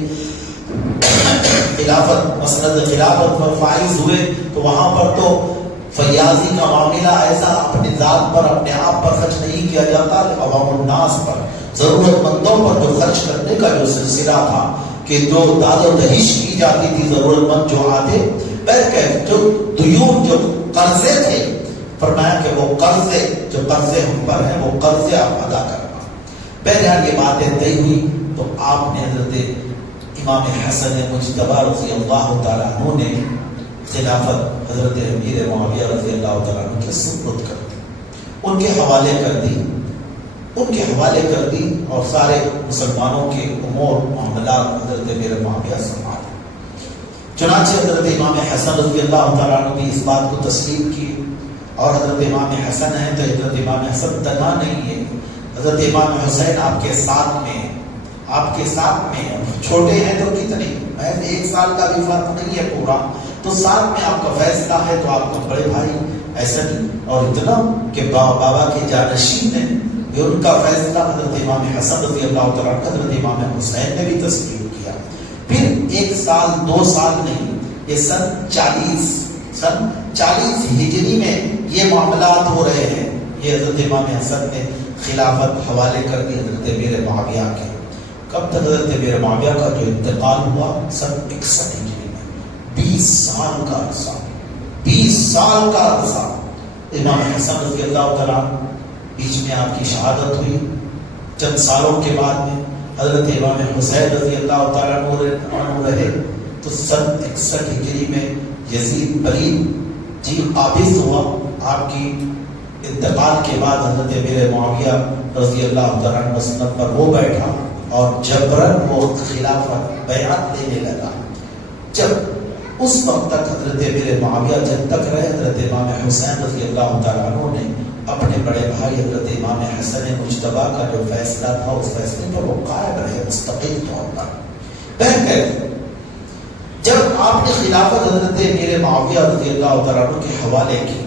مسند خلافت پر فائز ہوئے، تو وہاں پر تو فیاضی کا معاملہ ایسا اپنی ذات پر، اپنے آپ پر خرچ نہیں کیا جاتا، عوام الناس پر، ضرورت مندوں پر جو خرچ کرنے کا جو سلسلہ تھا، کہ جو داد و دہیش کی جاتی تھی ضرورت مند جو آتے، جو دیون، جو قرضے تھے، فرمایا کہ وہ قرضے ہم پر ہیں، وہ قرضے آپ ادا کرنا۔ بہرحال یہ باتیں طے ہوئی تو آپ نے حضرت امام حسن مجتبی رضی اللہ تعالیٰ عنہ نے خلافت حضرت امیر معاویہ رضی اللہ تعالیٰ عنہ کے سپرد کر دی، ان کے حوالے کر دی اور سارے مسلمانوں کے امور معاملات حضرت امیر معاویہ سنبھالے۔ چنانچہ حضرت امام حسن رضی اللہ تعالیٰ عنہ بھی اس بات کو تسلیم کی، اور حضرت امام حسن ہے تو حضرت امام حسن تنہا نہیں ہے، حضرت امام حسین آپ کے ساتھ میں چھوٹے ہیں تو کتنے، محض 1 سال کا بھی فرق نہیں ہے پورا، تو ساتھ میں آپ کا فیصلہ ہے تو آپ کا بڑے بھائی ایسا نہیں، اور اتنا کہ بابا کے جانشین ہیں، یہ ان کا فیصلہ حضرت امام حسن رضی اللہ تعالیٰ عنہ حضرت امام حسین نے بھی تسلیم کیا۔ پھر 1 سال 2 سال نہیں، یہ سن 40 ہجری میں یہ معاملات ہو رہے ہیں، یہ حضرت امام حسن نے خلافت حوالے کر دی حضرت امیر معاویہ کے۔ کب تک حضرت امیر معاویہ کا جو انتقال ہوا؟ سن 61 ہجری میں، 20 سال کا عرصہ امام حسن رضی اللہ تعالیٰ بیچ میں آپ کی شہادت ہوئی۔ چند سالوں کے بعد میں حضرت امام حسین رضی اللہ تعالیٰ عنہ رہے، تو سن 61 ہجری میں یزید پلید قابض ہوا۔ آپ کی انتقال کے بعد حضرت امیر معاویہ رضی اللہ تعالیٰ عنہ مسند پر وہ بیٹھا اور جبرن وہ خلافت بیعت لینے لگا۔ جب اس وقت تک حضرت امیر معاویہ جب تک رہے، حضرت امام حسین رضی اللہ تعالیٰ عنہ نے اپنے بڑے بھائی حضرت امام حسن مجتبی کا جو فیصلہ تھا، اس فیصلے پر وہ قائم رہے مستقل طور پر۔ بہرکیف جب آپ نے خلافت حضرت امیر معاویہ رضی اللہ تعالیٰ عنہ کے حوالے کی،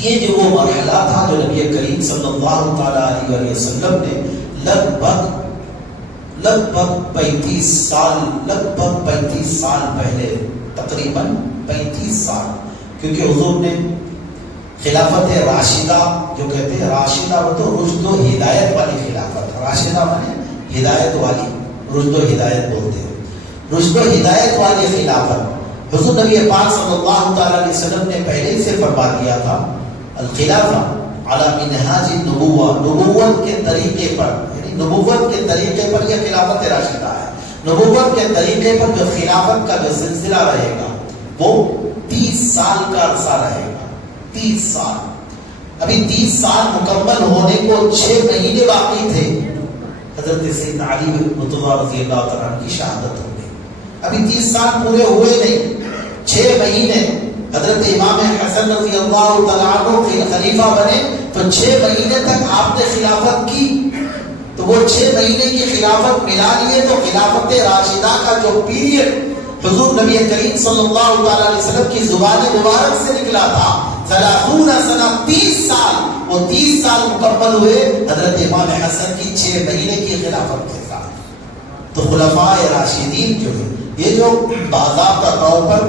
یہ جو وہ مرحلہ تھا جو نبی کریم صلی اللہ تعالیٰ علیہ وسلم نے لگ بھگ 35 سال پہلے، تقریباً 35 سال، کیونکہ حضور نے خلافت راشدہ جو کہتے ہیں، راشدہ وہ تو رشد و ہدایت والی خلافت، راشدہ مانے ہدایت والی، رشد و ہدایت بولتے ہیں، رشد و ہدایت والی خلافت۔ حضور نبی پاک صلی اللہ تعالیٰ علیہ وسلم نے پہلے ہی سے فرما دیا تھا، الخلافہ علی منہاج النبوہ، نبوت کے طریقے پر، یعنی نبوت کے طریقے پر یہ خلافت راشدہ ہے۔ نبوت کے طریقے پر جو خلافت کا جو سلسلہ رہے گا وہ 30 سال کا عرصہ رہے گا۔ 30 سال، ابھی 30 سال مکمل ہونے کو 6 مہینے باقی تھے، حضرت سیدنا علی رضی اللہ تعالیٰ عنہ کی شہادت ہو گئی۔ ابھی 30 سال پورے ہوئے نہیں، 6 مہینے حضرت امام حسن رضی اللہ تعالیٰ عنہ خلیفہ بنے، تو 6 مہینے تک آپ نے خلافت کی، تو وہ 6 مہینے کی خلافت ملا لیے تو خلافت راشدہ کا جو پیریڈ حضور نبی کریم صلی اللہ تعالیٰ علیہ وسلم کی زبان مبارک سے نکلا تھا، 30 سنہ، 30 سال، وہ 30 سال مکمل ہوئے حضرت امام حسن کی 6 مہینے کی خلافت کے ساتھ۔ تو خلفاء راشدین جو ہے، یہ جو باضابطہ طور پر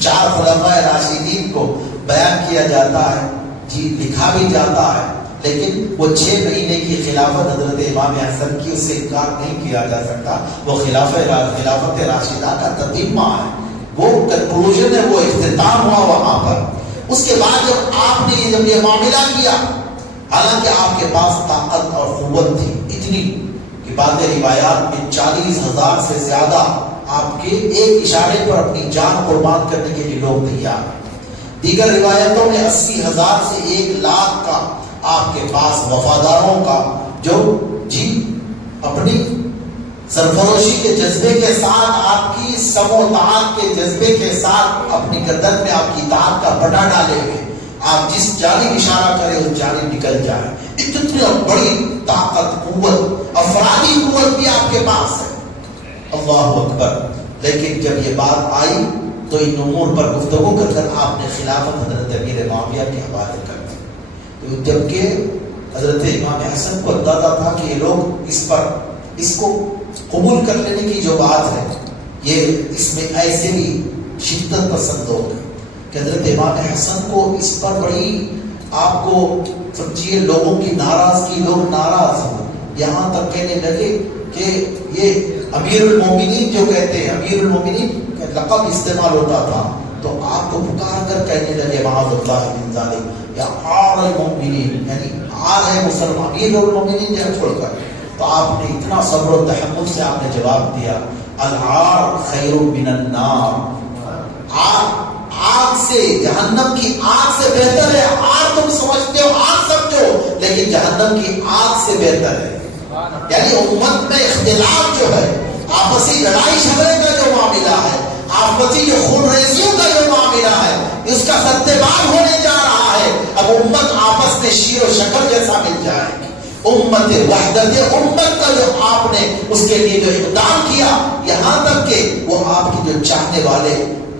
4 خلفائے راشدین کو بیان کیا جاتا ہے، جی لکھا بھی جاتا ہے، لیکن وہ 6 مہینے کی خلافت حضرت امام حسن کی، اس سے انکار نہیں کیا جا سکتا۔ وہ خلافت راشدہ کا تتمہ ہے، وہ کنکلوژن ہے، وہ اختتام ہوا وہاں پر۔ اس کے بعد جب یہ معاملہ کیا، حالانکہ آپ کے پاس طاقت اور قوت تھی اتنی کہ بعض روایات میں 40,000 سے زیادہ آپ کے ایک اشارے پر اپنی جان قربان کرنے کے لیے لوگ تیار ہیں۔ دیگر روایتوں میں 80,000 سے 1,00,000 کا آپ کے پاس وفاداروں کا، جو جی اپنی سرفروشی کے جذبے کے ساتھ، آپ کی سم و طاعت کے جذبے کے ساتھ اپنی گردن میں آپ کی طاعت کا پٹا ڈالے ہوئے، آپ جس جانب اشارہ کریں اس جانب نکل جائے۔ اتنی بڑی طاقت، قوت، افرادی قوت بھی آپ کے پاس ہے، اللہ اکبر۔ لیکن جب یہ بات آئی تو ان امور پر گفتگو کر کر آپ نے خلافت حضرت امیر معاویہ کے حوالے کر دی۔ تو جبکہ حضرت امام حسن کو اندازہ تھا کہ یہ لوگ اس کو قبول کر لینے کی جو بات ہے، یہ اس میں ایسے بھی شدت پسند لوگ ہیں کہ حضرت امام حسن کو اس پر بڑی، آپ کو سمجھیے لوگوں کی ناراضگی، لوگ ناراض ہوں، یہاں تک کہنے لگے کہ یہ امیر المومنین جو کہتے ہیں، امیر المومنین کا لقب استعمال ہوتا تھا، تو آپ کو پکار کر کہنے لگے معاذ اللہ من ذالک یا آر المومنین، یعنی آر ہے مسلمان، امیر المومنین جہاں چھوڑ کر۔ تو آپ نے اتنا صبر و تحمل سے آپ نے جواب دیا، العار خیر من النار، آگ سے، جہنم کی آگ سے بہتر ہے۔ آگ تم سمجھتے ہو، آگ سمجھو، لیکن جہنم کی آگ سے بہتر ہے۔ یعنی امت میں اختلاف جو ہے، آپسی لڑائی جھگڑے کا جو معاملہ ہے، آپسی جو خون ریزیوں کا جو معاملہ ہے، اس کا ستباب ہونے جا رہا ہے۔ اب امت آپس میں شیر و شکر جیسا مل جائے گی۔ امت وحدت امت کا جو آپ نے اس کے لیے جو اقدام کیا، یہاں تک کہ وہ آپ کی جو چاہنے والے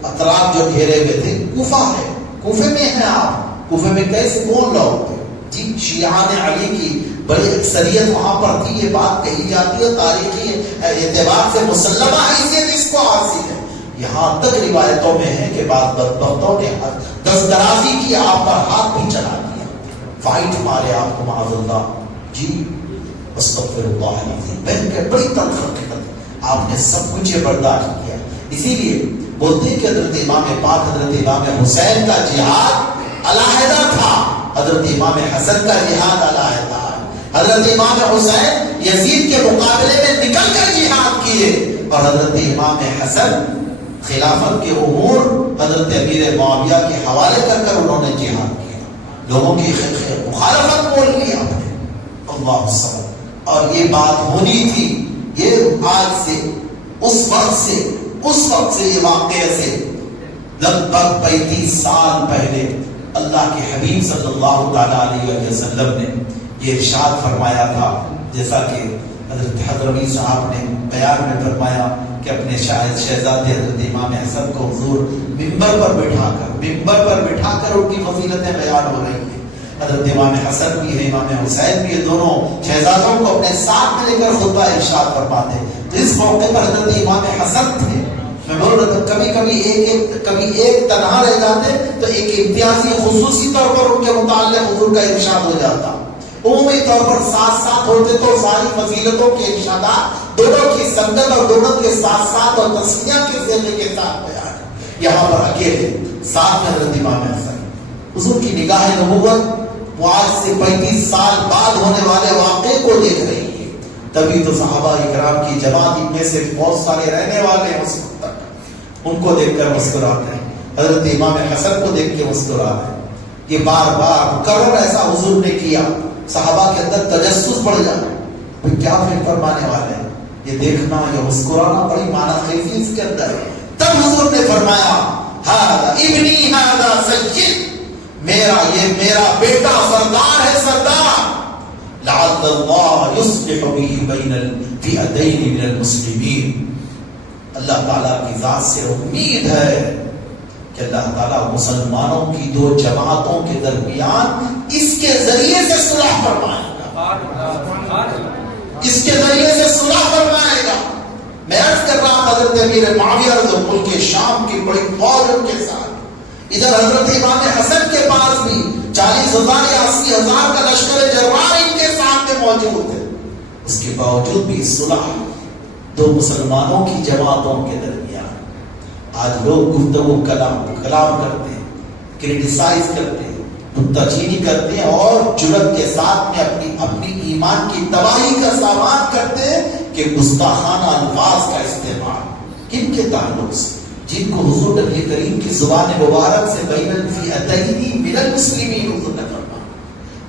اطراف جو گھیرے ہوئے تھے، کوفہ ہے، کوفے میں ہیں آپ، کوفے میں کیسے کون لوگ تھے جی، شیعان علی کی بڑی اکثریت وہاں پر تھی، یہ بات کہی جاتی ہے، تاریخی اعتبار سے مسلمہ حیثیت اس کو حاصل ہے۔ یہاں تک روایتوں میں ہے کہ بعض بدبختوں نے دست درازی کی، آپ پر ہاتھ بھی چلا دیا، فائٹ مارے آپ کو معاذ اللہ، جی استغفر اللہ العظیم، بہن کے بڑی تلخ حقیقت، آپ نے سب کچھ یہ برداشت کیا۔ اسی لیے بولتے ہیں کہ حضرت امام پاک، حضرت امام حسین کا جہاد علیحدہ تھا، حضرت امام حسن کا جہاد علیحدہ ہے۔ حضرت امام حسین یزید کے مقابلے میں نکل کر جہاد کیے، اور حضرت امام حسن خلافت کے امور حضرت امیر معاویہ کے حوالے کر کر انہوں نے جہاد کیا، لوگوں کی مخالفت بول لی آپ نے، اللہ صبر۔ اور یہ بات ہونی تھی، یہ آج سے اس وقت سے یہ واقعے سے لگ بھگ 35 سال پہلے اللہ کے حبیب صلی اللہ تعالیٰ علیہ وسلم نے یہ ارشاد فرمایا تھا، جیسا کہ حضرت حضرمی صاحب نے بیان میں فرمایا کہ اپنے شہزادے حضرت امام حسن کو حضور ممبر پر بٹھا کر ان کی فضیلتیں بیان ہو رہی ہیں۔ حضرت امام حسن بھی ہے، امام حسین بھی ہے، دونوں شہزادوں کو اپنے ساتھ میں لے کر خطبہ ارشاد فرماتے۔ تو اس موقع پر حضرت امام حسن تھے، میں بول رہا تھا کبھی ایک تنہا رہ جاتے تو ایک امتیازی خصوصی طور پر ان کے متعلق حضور کا ارشاد ہو جاتا، عمومی طور پر ساتھ ہوتے تو ساری فضیلتوں کے ارشادات دونوں کی سندت اور دونوں کے ساتھ اور تسلیہ کے ذیل کے ساتھ بیان۔ یہاں پر اکیلے ساتھ میں حضرت امام حسن، حضور کی نگاہ نبوت وہ آج سے 35 سال بعد ہونے والے واقعے کو دیکھ رہی ہے۔ تبھی تو صحابہ اکرام کی جماعت ان میں سے بہت سارے رہنے والے ہیں اس وقت تک، ان کو دیکھ کر مسکراتے ہیں، حضرت امام حسن کو دیکھ کے مسکراتے ہیں۔ یہ بار بار مکرر ایسا حضور نے کیا، صحابہ کے اندر تجسس بڑھ جاتا، پھر کیا پھر فرمانے والے ہیں، یہ دیکھنا، یہ مسکرانا بڑی معنی خیزی اس کے اندر ہے۔ تب حضور نے فرمایا ہذا ابنی ہذا سید، میرا بیٹا سردار ہے، سردار، لعل اللہ یصلح به بین الفئتین من المسلمین، اللہ تعالیٰ کی ذات سے امید ہے کہ اللہ تعالیٰ مسلمانوں کی دو جماعتوں کے درمیان اس کے ذریعے سے صلح فرمائے گا، اس کے ذریعے سے صلح فرمائے گا۔ میں عرض کر رہا ہوں حضرت حضرت امیر معاویہ ملک شام کی بڑی فوج ان کے ساتھ. ادھر حضرت امام حسن کے پاس بھی 40,000 یا 80,000 کا لشکر جرار ان کے ساتھ میں موجود ہے. اس کے باوجود بھی صلح دو مسلمانوں کی جماعتوں کے درمیان. آج لوگ گفتگو کلام کرتے ہیں، کرٹیسائز کرتے ہیں، نکتہ چینی کرتے ہیں اور جرأت کے ساتھ میں اپنی ایمان کی تباہی کا سامان کرتے ہیں کہ گستاخانہ الفاظ کا استعمال. کن کے تعلق سے؟ جن کو حضور نبی کریم کی زبان مبارک سے بین الفئتین من المسلمین حضور نے فرمایا.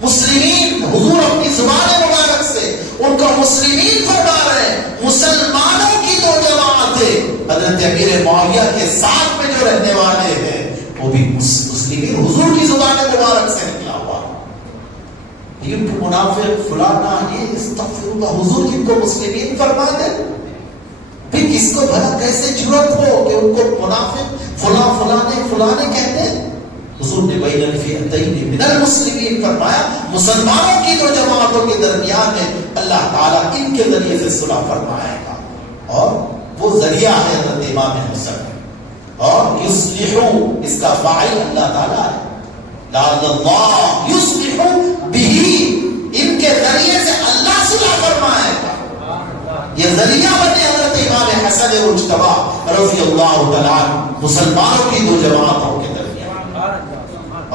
مسلمین، حضور اپنی زبان مبارک سے ان کو مسلمین فرما رہے ہیں. مسلمانوں کی دو جماعتیں حضرت امیر معاویہ کے ساتھ میں جو رہنے والے ہیں وہ بھی مسلمین، حضور کی زبان مبارک سے نکلا ہوا. یہ ان کو منافق فلانا یہ استغفر اللہ، حضور جن کو مسلمین فرما دے، پھر کس کو بھلا کیسے جرأت ہو کہ ان کو منافق فلانے کہتے ہیں. حضور نے بین الفئتین من المسلمین فرمایا. مسلمانوں کی دو جماعتوں کے درمیان میں اللہ تعالیٰ ان کے ذریعے سے صلح فرمائے گا، اور وہ ذریعہ ہے حضرت امام حسن. اور یصلحوا، اس کا فاعل اللہ تعالیٰ ہے. لعل اللہ یصلح بہ، ان کے ذریعے سے اللہ صلح فرمائے گا. یہ ذریعہ بنے حضرت امام حسن مجتبی رضی اللہ تعالیٰ عنہ مسلمانوں کی دو جماعتوں کے درمیان.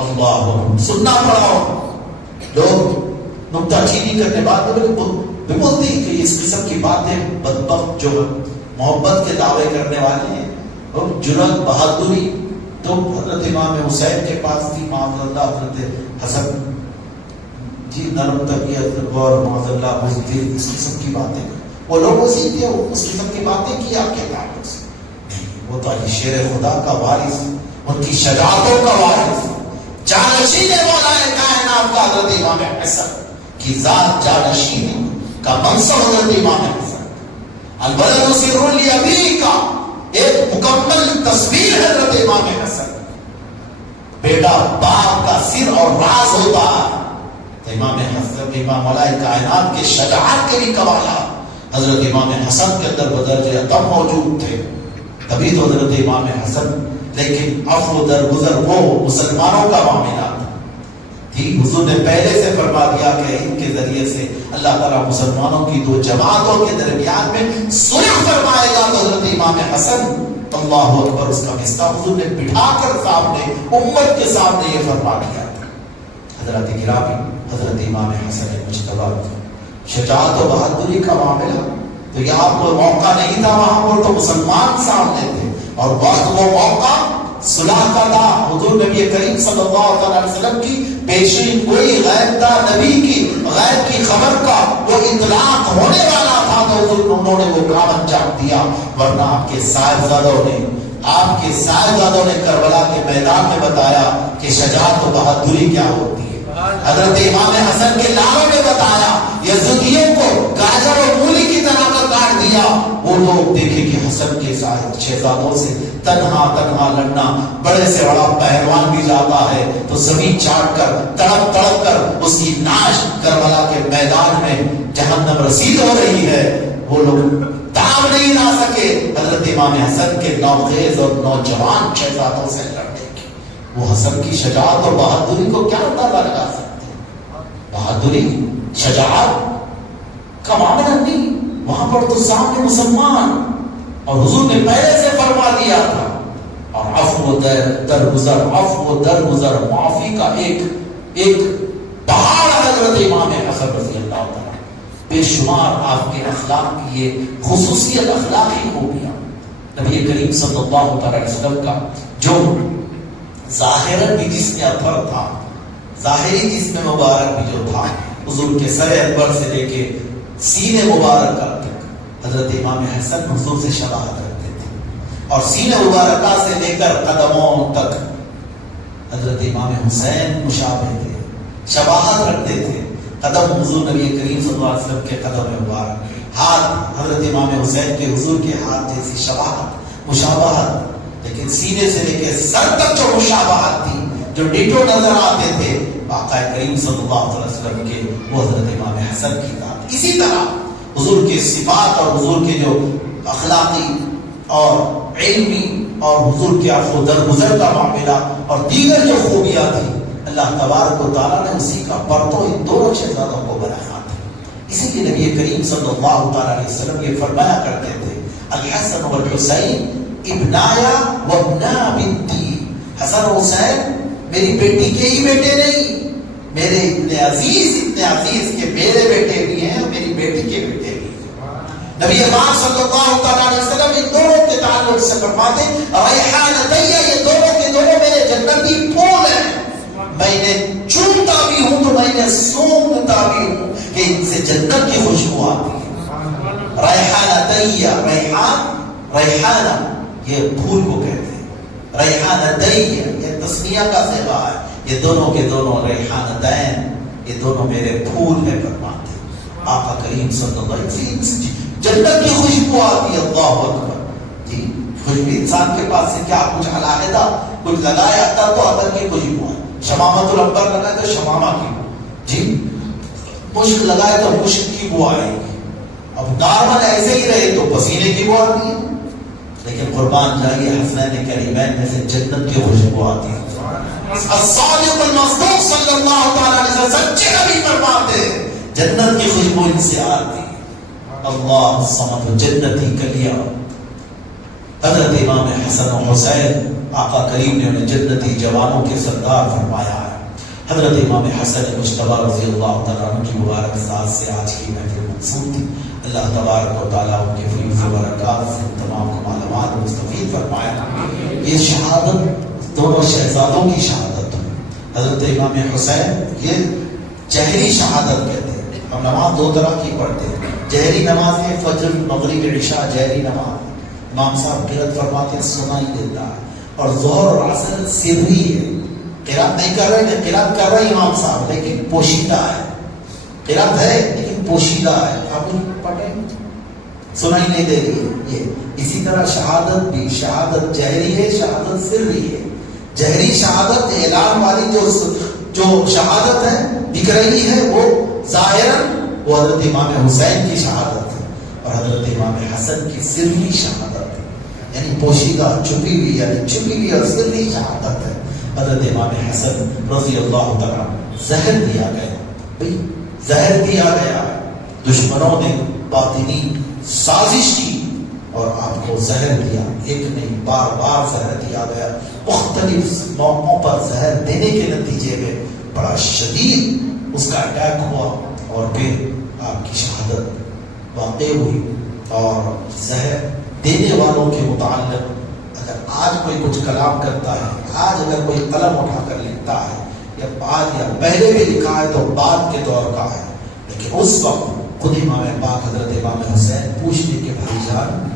اللہ سننا پڑا. لوگ نکتہ چینی کرنے بعد بھی بولتے ہیں کہ اس قسم کی باتیں بدبخت جو محبت کے دعوے کرنے والے ہیں اور جرأت بہادری تو حضرت امام حسین کے پاس تھی. معاذ اللہ حضرت حسن جی نرم طبیعت اور معاذ اللہ بزدل، اس قسم کی باتیں وہ لوگ اسی تھے، اس قسم کی باتیں کی آپ کے تعلق سے نہیں. وہ تو علی شیر خدا کا وارث، ان کی شجاعتوں کا وارث، جانشین مولا کائنات کا حضرت امام حسن کی ذات، جانشین کا منصب حضرت امام حسن. الولد سر لابی کا ایک مکمل تصویر حضرت امام حسن. بیٹا باپ کا سر اور راز ہوتا ہے. امام حسن امام مولا کائنات کے شجاعت کے بھی کمالات حضرت امام حسن کے اندر بدرجہ تب موجود تھے. تبھی تو حضرت امام حسن، لیکن عفو درگزر وہ مسلمانوں کا معاملہ تھی. حضور نے پہلے سے فرما دیا کہ ان کے ذریعے سے اللہ تعالیٰ مسلمانوں کی دو جماعتوں کے درمیان میں صلح فرمائے گا. تو حضرت امام حسن اللہ اکبر اس کا قصہ حضور نے بٹھا کر سامنے امت کے سامنے یہ فرما دیا. حضرت گرامی حضرت امام حسن مجتبی شجاعت و بہادری کا معاملہ تو یہاں کوئی موقع نہیں تھا، وہاں پر تو مسلمان سامنے تھے اور وقت وہ موقع صلح کا تھا. حضور نبی کریم صلی اللہ علیہ وسلم کی پیشی کوئی غیب تھا، نبی کی غیب کی خبر کا وہ اطلاق ہونے والا تھا تو حضور انہوں نے وہ کام انجام دیا. ورنہ آپ کے صاحبزادوں نے کربلا کے میدان میں بتایا کہ شجاعت و بہادری کیا ہوتی ہے. حضرت امام حسن کے لالوں نے بتایا، یزیدیوں کو گاجر اور مولی کی طرح کا کاٹ دیا. وہ لوگ دیکھے کہ حسن کے شہزادوں سے تنہا لڑنا، بڑے سے بڑا پہلوان بھی جاتا ہے تو زمین چاٹ کر تڑپ کر اس کی ناش کربلا کے میدان میں جہنم رسید ہو رہی ہے. وہ لوگ دام نہیں لا سکے حضرت امام حسن کے نوخیز اور نوجوان شہزادوں سے لڑنے کی. وہ حسن کی شجاعت اور بہادری کو کیا اندازہ لگا سکتے ہیں؟ بہادری شجاعت کا معاملہ نہیں. وہاں پر تو سامنے مسلمان اور حضور نے پہلے سے فرما دیا تھا. اور عفو درگزر معافی کا ایک پہاڑ حضرت امام حسن رضی اللہ تعالیٰ. بے شمار آپ کے اخلاق کی یہ خصوصیت اخلاقی ہو گیا. نبی کریم صلی اللہ علیہ وسلم کا جو ظاہراً بھی جس میں اثر تھا، ظاہری جس میں مبارک بھی جو تھا، حضور کے سر انور سے لے کے سینے مبارکہ تک حضرت امام حسن حضور سے شباہت رکھتے تھے. اور سینے مبارکہ سے لے کر قدموں تک حضرت امام حسین مشابہ تھے، شباہت رکھتے تھے. قدم حضور نبی کریم صلی اللہ علیہ وسلم کے قدم مبارک، ہاتھ حضرت امام حسین کے حضور کے ہاتھ جیسی شباہت مشابہت. لیکن سینے سے لے کے سر تک جو مشابہت تھی، جو ڈیٹو نظر آتے تھے آقا کریم صلی اللہ علیہ وسلم کے، وہ حضرت امام حسن کی ذات. اسی طرح حضور کے صفات اور حضور کے جو اخلاقی اور علمی اور حضور کے عفو درگزر کا معاملہ اور دیگر جو خوبیاں تھیں، اللہ تبارک و تعالیٰ نے اسی کا پرتو ان دونوں شہزادوں کو بنایا تھا۔ اسی لیے نبی کریم صلی اللہ تعالیٰ علیہ وسلم یہ فرمایا کرتے تھے، الحسن والحسین ابنایا وابنا بنتی، حسن و حسین میری بیٹی کے ہی بیٹے نہیں، میرے اتنے عزیز کہ میرے بیٹے بھی ہیں اور میری بیٹی کے بیٹے بھی ہیں۔ نبی پاک صلی اللہ تعالیٰ علیہ وسلم ان دونوں کے تعلق سے فرماتے ریحانتیہ، یہ دونوں کے دونوں میرے جنتی پھول ہیں، میں انہیں چومتا بھی ہوں تو میں انہیں سونگتا بھی ہوں کہ ان سے جنت کی خوشبو آتی ہے۔ ریحانتیہ، ریحانہ یہ پھول کو کہتے ہیں، ریحانتیہ یہ تسنیہ کا صیغہ ہے، یہ دونوں کے دونوں ریحانتین، یہ دونوں میرے پھول ہیں فرماتے ہیں آقا کریم صلی اللہ علیہ وسلم۔ جنت کی خوشبو آتی ہے، اللہ اکبر جی۔ خوشبو انسان کے پاس سے کیا کچھ علاحدہ کچھ لگایا عطر تو عطر کی خوشبو ہے، شمامت العنبر لگائے تو شمامہ کی جی، مشک لگائے تو مشک کی بو آئے گی۔ اب نارمل ایسے ہی رہے تو پسینے کی بو آتی ہے، لیکن قربان جائیے حسنین کریمین میں سے جنت کی خوشبو آتی ہے۔ الصادق المصدوق صلی اللہ تعالی علیہ وسلم سچے نبی فرماتے ہیں جنت کی خوشبو ان سے آتی ہے۔ اللہ الصمد جنتی کلیا، حضرت امام حسن و حسین آقا کریم نے انہیں جنتی جوانوں کے سردار فرمایا ہے۔ حضرت امام حسن مجتبی رضی اللہ تعالیٰ عنہ کی مبارک ذات سے آج کی محفل منسوب تھی۔ اللہ تبارک و تعالیٰ ان کے فیض و برکات سے تمام کو معلومات مستفید فرمایا۔ یہ شہادت دونوں شہزادوں کی شہادت ہے۔ حضرت امام حسین یہ جہری شہادت کہتے ہیں۔ ہم نماز دو طرح کی پڑھتے ہیں، جہری نماز ہے فجر مغرب عشاء جہری نماز، امام صاحب قرات فرماتے ہیں سنائی دیتا ہے، اور ظہر اور عصر سری ہے، قرات نہیں کر رہے، قرات کر رہے امام صاحب لیکن پوشیدہ ہے، قرات ہے لیکن پوشیدہ ہے، آپ پڑھیں سنائی نہیں دے رہی ہے۔ اسی طرح شہادت بھی، شہادت جہری ہے، شہادت سری ہے۔ جہری شہادت اعلان والی جو شہادت ہے دکھ رہی ہے وہ ظاہراً وہ حضرت امام حسین کی شہادت ہے، اور حضرت امام حسن کی سری شہادت ہے، یعنی پوشیدہ چھپی ہوئی، یعنی چھپی ہوئی اور سری شہادت ہے۔ حضرت امام حسن رضی اللہ تعالیٰ زہر دیا گیا، بھئی زہر دیا گیا، دشمنوں نے باطنی سازش کی اور آپ کو زہر دیا، ایک نہیں بار بار زہر دیا گیا، مختلف موقعوں پر زہر دینے کے نتیجے میں بڑا شدید اس کا اٹیک ہوا اور پھر آپ کی شہادت واقع ہوئی۔ اور زہر دینے والوں کے متعلق اگر آج کوئی کچھ کلام کرتا ہے، آج اگر کوئی قلم اٹھا کر لکھتا ہے، یا بعد یا پہلے بھی لکھا ہے تو بعد کے دور کا ہے، لیکن اس وقت خود امام پاک حضرت امام حسین پوچھتے کہ بھائی جان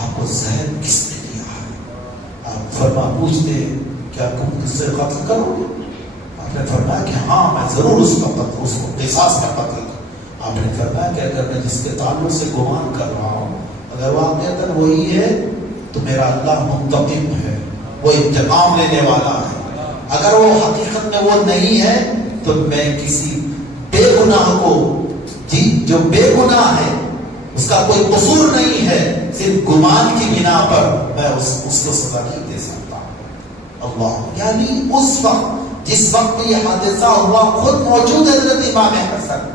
آپ کو زہر کس نے دیا ہے؟ آپ پوچھتے کیا تم اس سے قتل کرو گے؟ آپ نے فرمایا کہ ہاں میں ضرور اس کو قصاص کا قتل کروں۔ آپ نے فرمایا کہ اگر میں جس کے تعلق سے گمان کر رہا ہوں اگر واقعتاً وہی ہے تو میرا اللہ منتقم ہے، وہ انتقام لینے والا ہے۔ اگر وہ حقیقت میں وہ نہیں ہے تو میں کسی بے گناہ کو جو بے گناہ ہے اس کا کوئی قصور نہیں ہے، صرف گمان کی بنا پر میں اس کو سزا نہیں دے سکتا۔ اللہ یعنی اس وقت جس وقت یہ حادثہ ہوا خود موجود ہے حضرت امام حسن،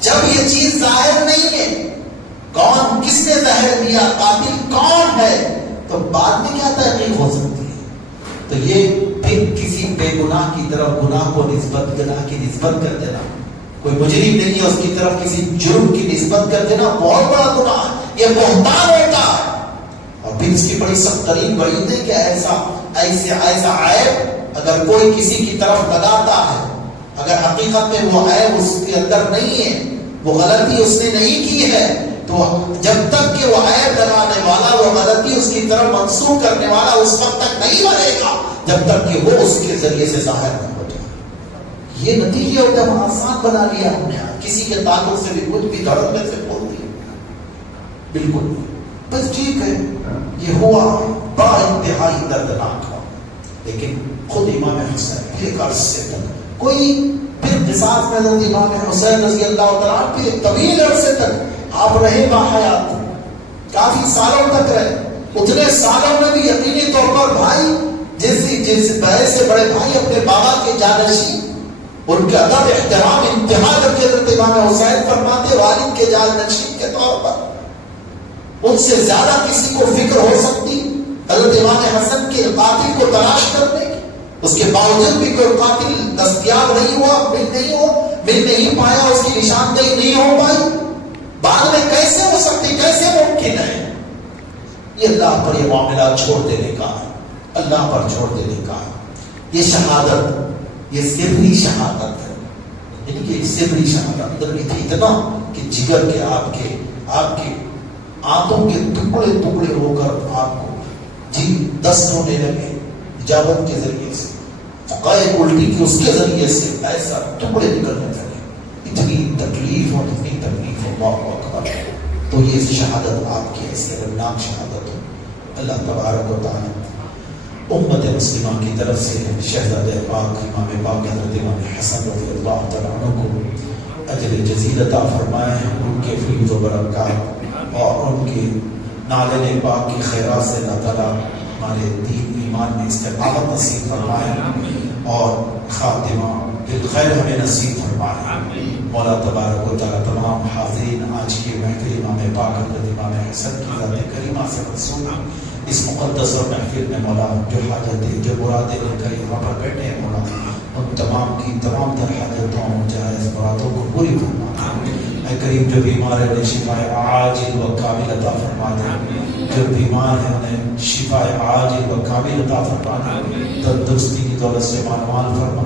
جب یہ چیز ظاہر نہیں ہے کون کس نے زہر دیا، قاتل کون ہے، تو بعد میں کیا تحقیق ہو سکتی ہے؟ تو یہ پھر کسی بے گناہ کی طرف گناہ کو گناہ کی نسبت کر دینا، کوئی مجرم نہیں ہے اس کی طرف کسی جرم کی نسبت کر دینا بہت بڑا گناہ ہے، یہ بہتان ہوتا ہے۔ اور پھر اس کی بڑی سخت ترین وعید ہے کہ ایسا عیب اگر کوئی کسی کی طرف لگاتا ہے، اگر حقیقت میں وہ عیب اس کے اندر نہیں ہے، وہ غلطی اس نے نہیں کی ہے، تو جب تک کہ وہ عیب لگانے والا وہ غلطی اس کی طرف منسوخ کرنے والا اس وقت تک نہیں بنے گا جب تک کہ وہ اس کے ذریعے سے ظاہر نہ ہو جائے۔ یہ نتیجے اور جب آسان بنا لیا ہم نے، کسی کے تعلق سے بھی کچھ بھی دھڑکنے سے بول دیا، بالکل بس ٹھیک ہے یہ ہوا، بڑا انتہائی دردناک ہوا، لیکن خود امام حسین ایک عرصے تک کوئی پھر قصاص میں حضرت امام حسین رضی اللہ تعالیٰ پھر طویل عرصے تک آپ رہے باحیات، کافی سالوں تک رہے، اتنے سالوں میں بھی یقینی طور پر بھائی جس بڑے سے بڑے بھائی اپنے بابا کے جانشین، ان کے ادب احترام انتہا کر کے حضرت امام حسین فرماتے والد کے جانشین کے طور پر ان سے زیادہ کسی کو فکر ہو سکتی حضرت امام حسن کے قاتل کو تلاش کرنے کی؟ اس کے باوجود بھی کوئی قاتل دستیاب نہیں ہوا، مل نہیں پایا، اس کی نشاندہی نہیں ہو پائی، بعد میں کیسے ہو سکتی، کیسے ممکن ہے؟ یہ اللہ پر یہ معاملہ چھوڑ دینے کا ہے، اللہ پر چھوڑ دینے کا ہے۔ یہ شہادت، یہ سری شہادت ہے، یعنی کہ سری شہادت اندر میں تھی اتنا کہ جگر کے آپ کے آنتوں کے ٹکڑے ٹکڑے ہو کر آپ کو جی دست ہونے لگے اجابت کے ذریعے سے، عقائد الٹی کی اس کے ذریعے سے ایسا ٹکڑے نکلنے لگے، اتنی تکلیف اور اتنی تکلیف، اللہ اکبر۔ تو یہ شہادت آپ کی ایسی غمناک شہادت ہے۔ اللہ تبارک و تعالی امت مسلمہ کی طرف سے شہزادہ پاک امام پاک حضرت امام حسن رضی اللہ تعالیٰ عنہ کو اجر جزیل عطا فرمائے، ان کے فیض و برکات اور ان کے نالے پاک کی خیرات سے اللہ تعالیٰ ہمارے دین ایمان میں استقامت نصیب فرمائے اور خاتمہ بالخیر ہمیں نصیب فرمائے۔ مولا تبارک و تعالیٰ تمام حاضرین آج کے محفل امام پاک حضرت امام حسن کی ذات کریمہ سے منسوب اس مقدس اور محفل میں مولا جو حاجتیں جو مرادیں لے کر یہاں پر بیٹھے ہیں مولا ان تمام کی تمام تر حاجتوں جائز مرادوں کو پوری فرما اے کریم، جو بیمار ہے انہیں شفائے عاجل و کامل عطا فرما دے، جو بیمار ہے انہیں شفائے عاجل و کامل عطا فرما دے، تندرستی کی دولت سے مال فرما،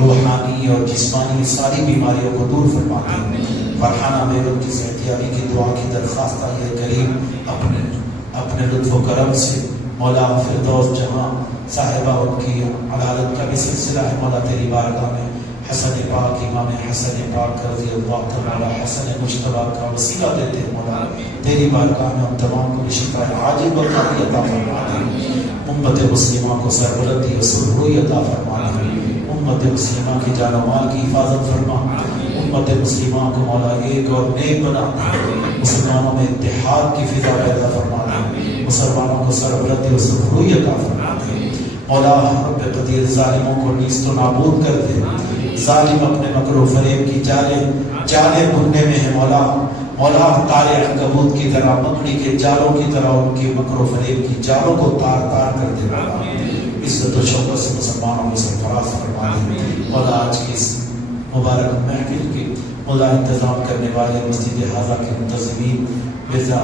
روحانی اور جسمانی ساری بیماریوں کو دور فرما دے۔ فرحانہ میرن کی صحتیابی کی دعا کی درخواست ہے کریم، اپنے لطف و کرم سے مولا فردوس جہاں صاحبہ ان کی عدالت کا بھی سلسلہ ہے مولا تیری بارگاہ میں حسن پاک امام حسن پاک رضی اللہ تعالی حسن مجتبیٰ کا وسیلہ دیتے ہیں مولا تیری بارگاہ میں ان تمام کو شفا عاجل و کامل عطا فرما دے، امت مسلمہ کو سربلندی و سربروئی عطا فرما دے، امت مسلمہ کی جان و مال کی حفاظت فرما، امت مسلمہ کو مولا ایک اور نیک بنا دے، مسلمانوں میں اتحاد کی فضا پیدا فرما دے، مسلمانوں کو سربلندی و سربروئی عطا فرما دے۔ مولا رب قدیر ظالموں کو نیست و نابود کر دے، ظالم اپنے مکر و فریب کی جالیں بننے میں ہے مولا تارے عنکبوت کی طرح مکڑی کے جالوں کی طرح ان کی مکر و فریب کی جالوں کو تار تار کر دے مولا، عزت و شوکت سے مسلمانوں میں سرفراز فرما دے مولا۔ آج کی اس مبارک محفل کی مولا انتظام کرنے والے مسجد حاضہ کے منتظمین مرزا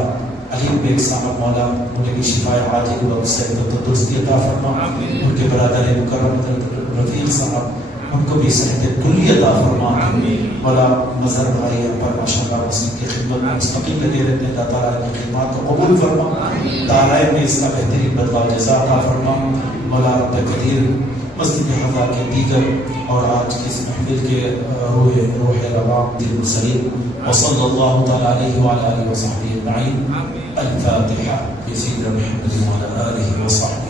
علی بیگ صاحب مولا ان کی شفائے عاجل و صحت و تندرستی عطا فرما، ان کے برادر مکرم رفیق صاحب ان کو بھی صحت کلی عطا فرما مولا۔ مظہر بھائی پر ماشاءاللہ مسجد کی خدمت میں مستقل لگے رہتے ہیں، اللہ تعالیٰ ان کی خدمات کو قبول فرما، دارائے میں اس کا بہترین بدلہ و جزا عطا فرما مولا رب قدیر۔ مسجد حضا کے دیگر اور آج کی اس محفل کے روح رواں دل سلیم وصلی اللہ تعالی علیہ وعلی آلہ وصحبہ اجمعین۔ الفاتحہ بسم اللہ الرحمن الرحیم وعلی آلہ وصحبہ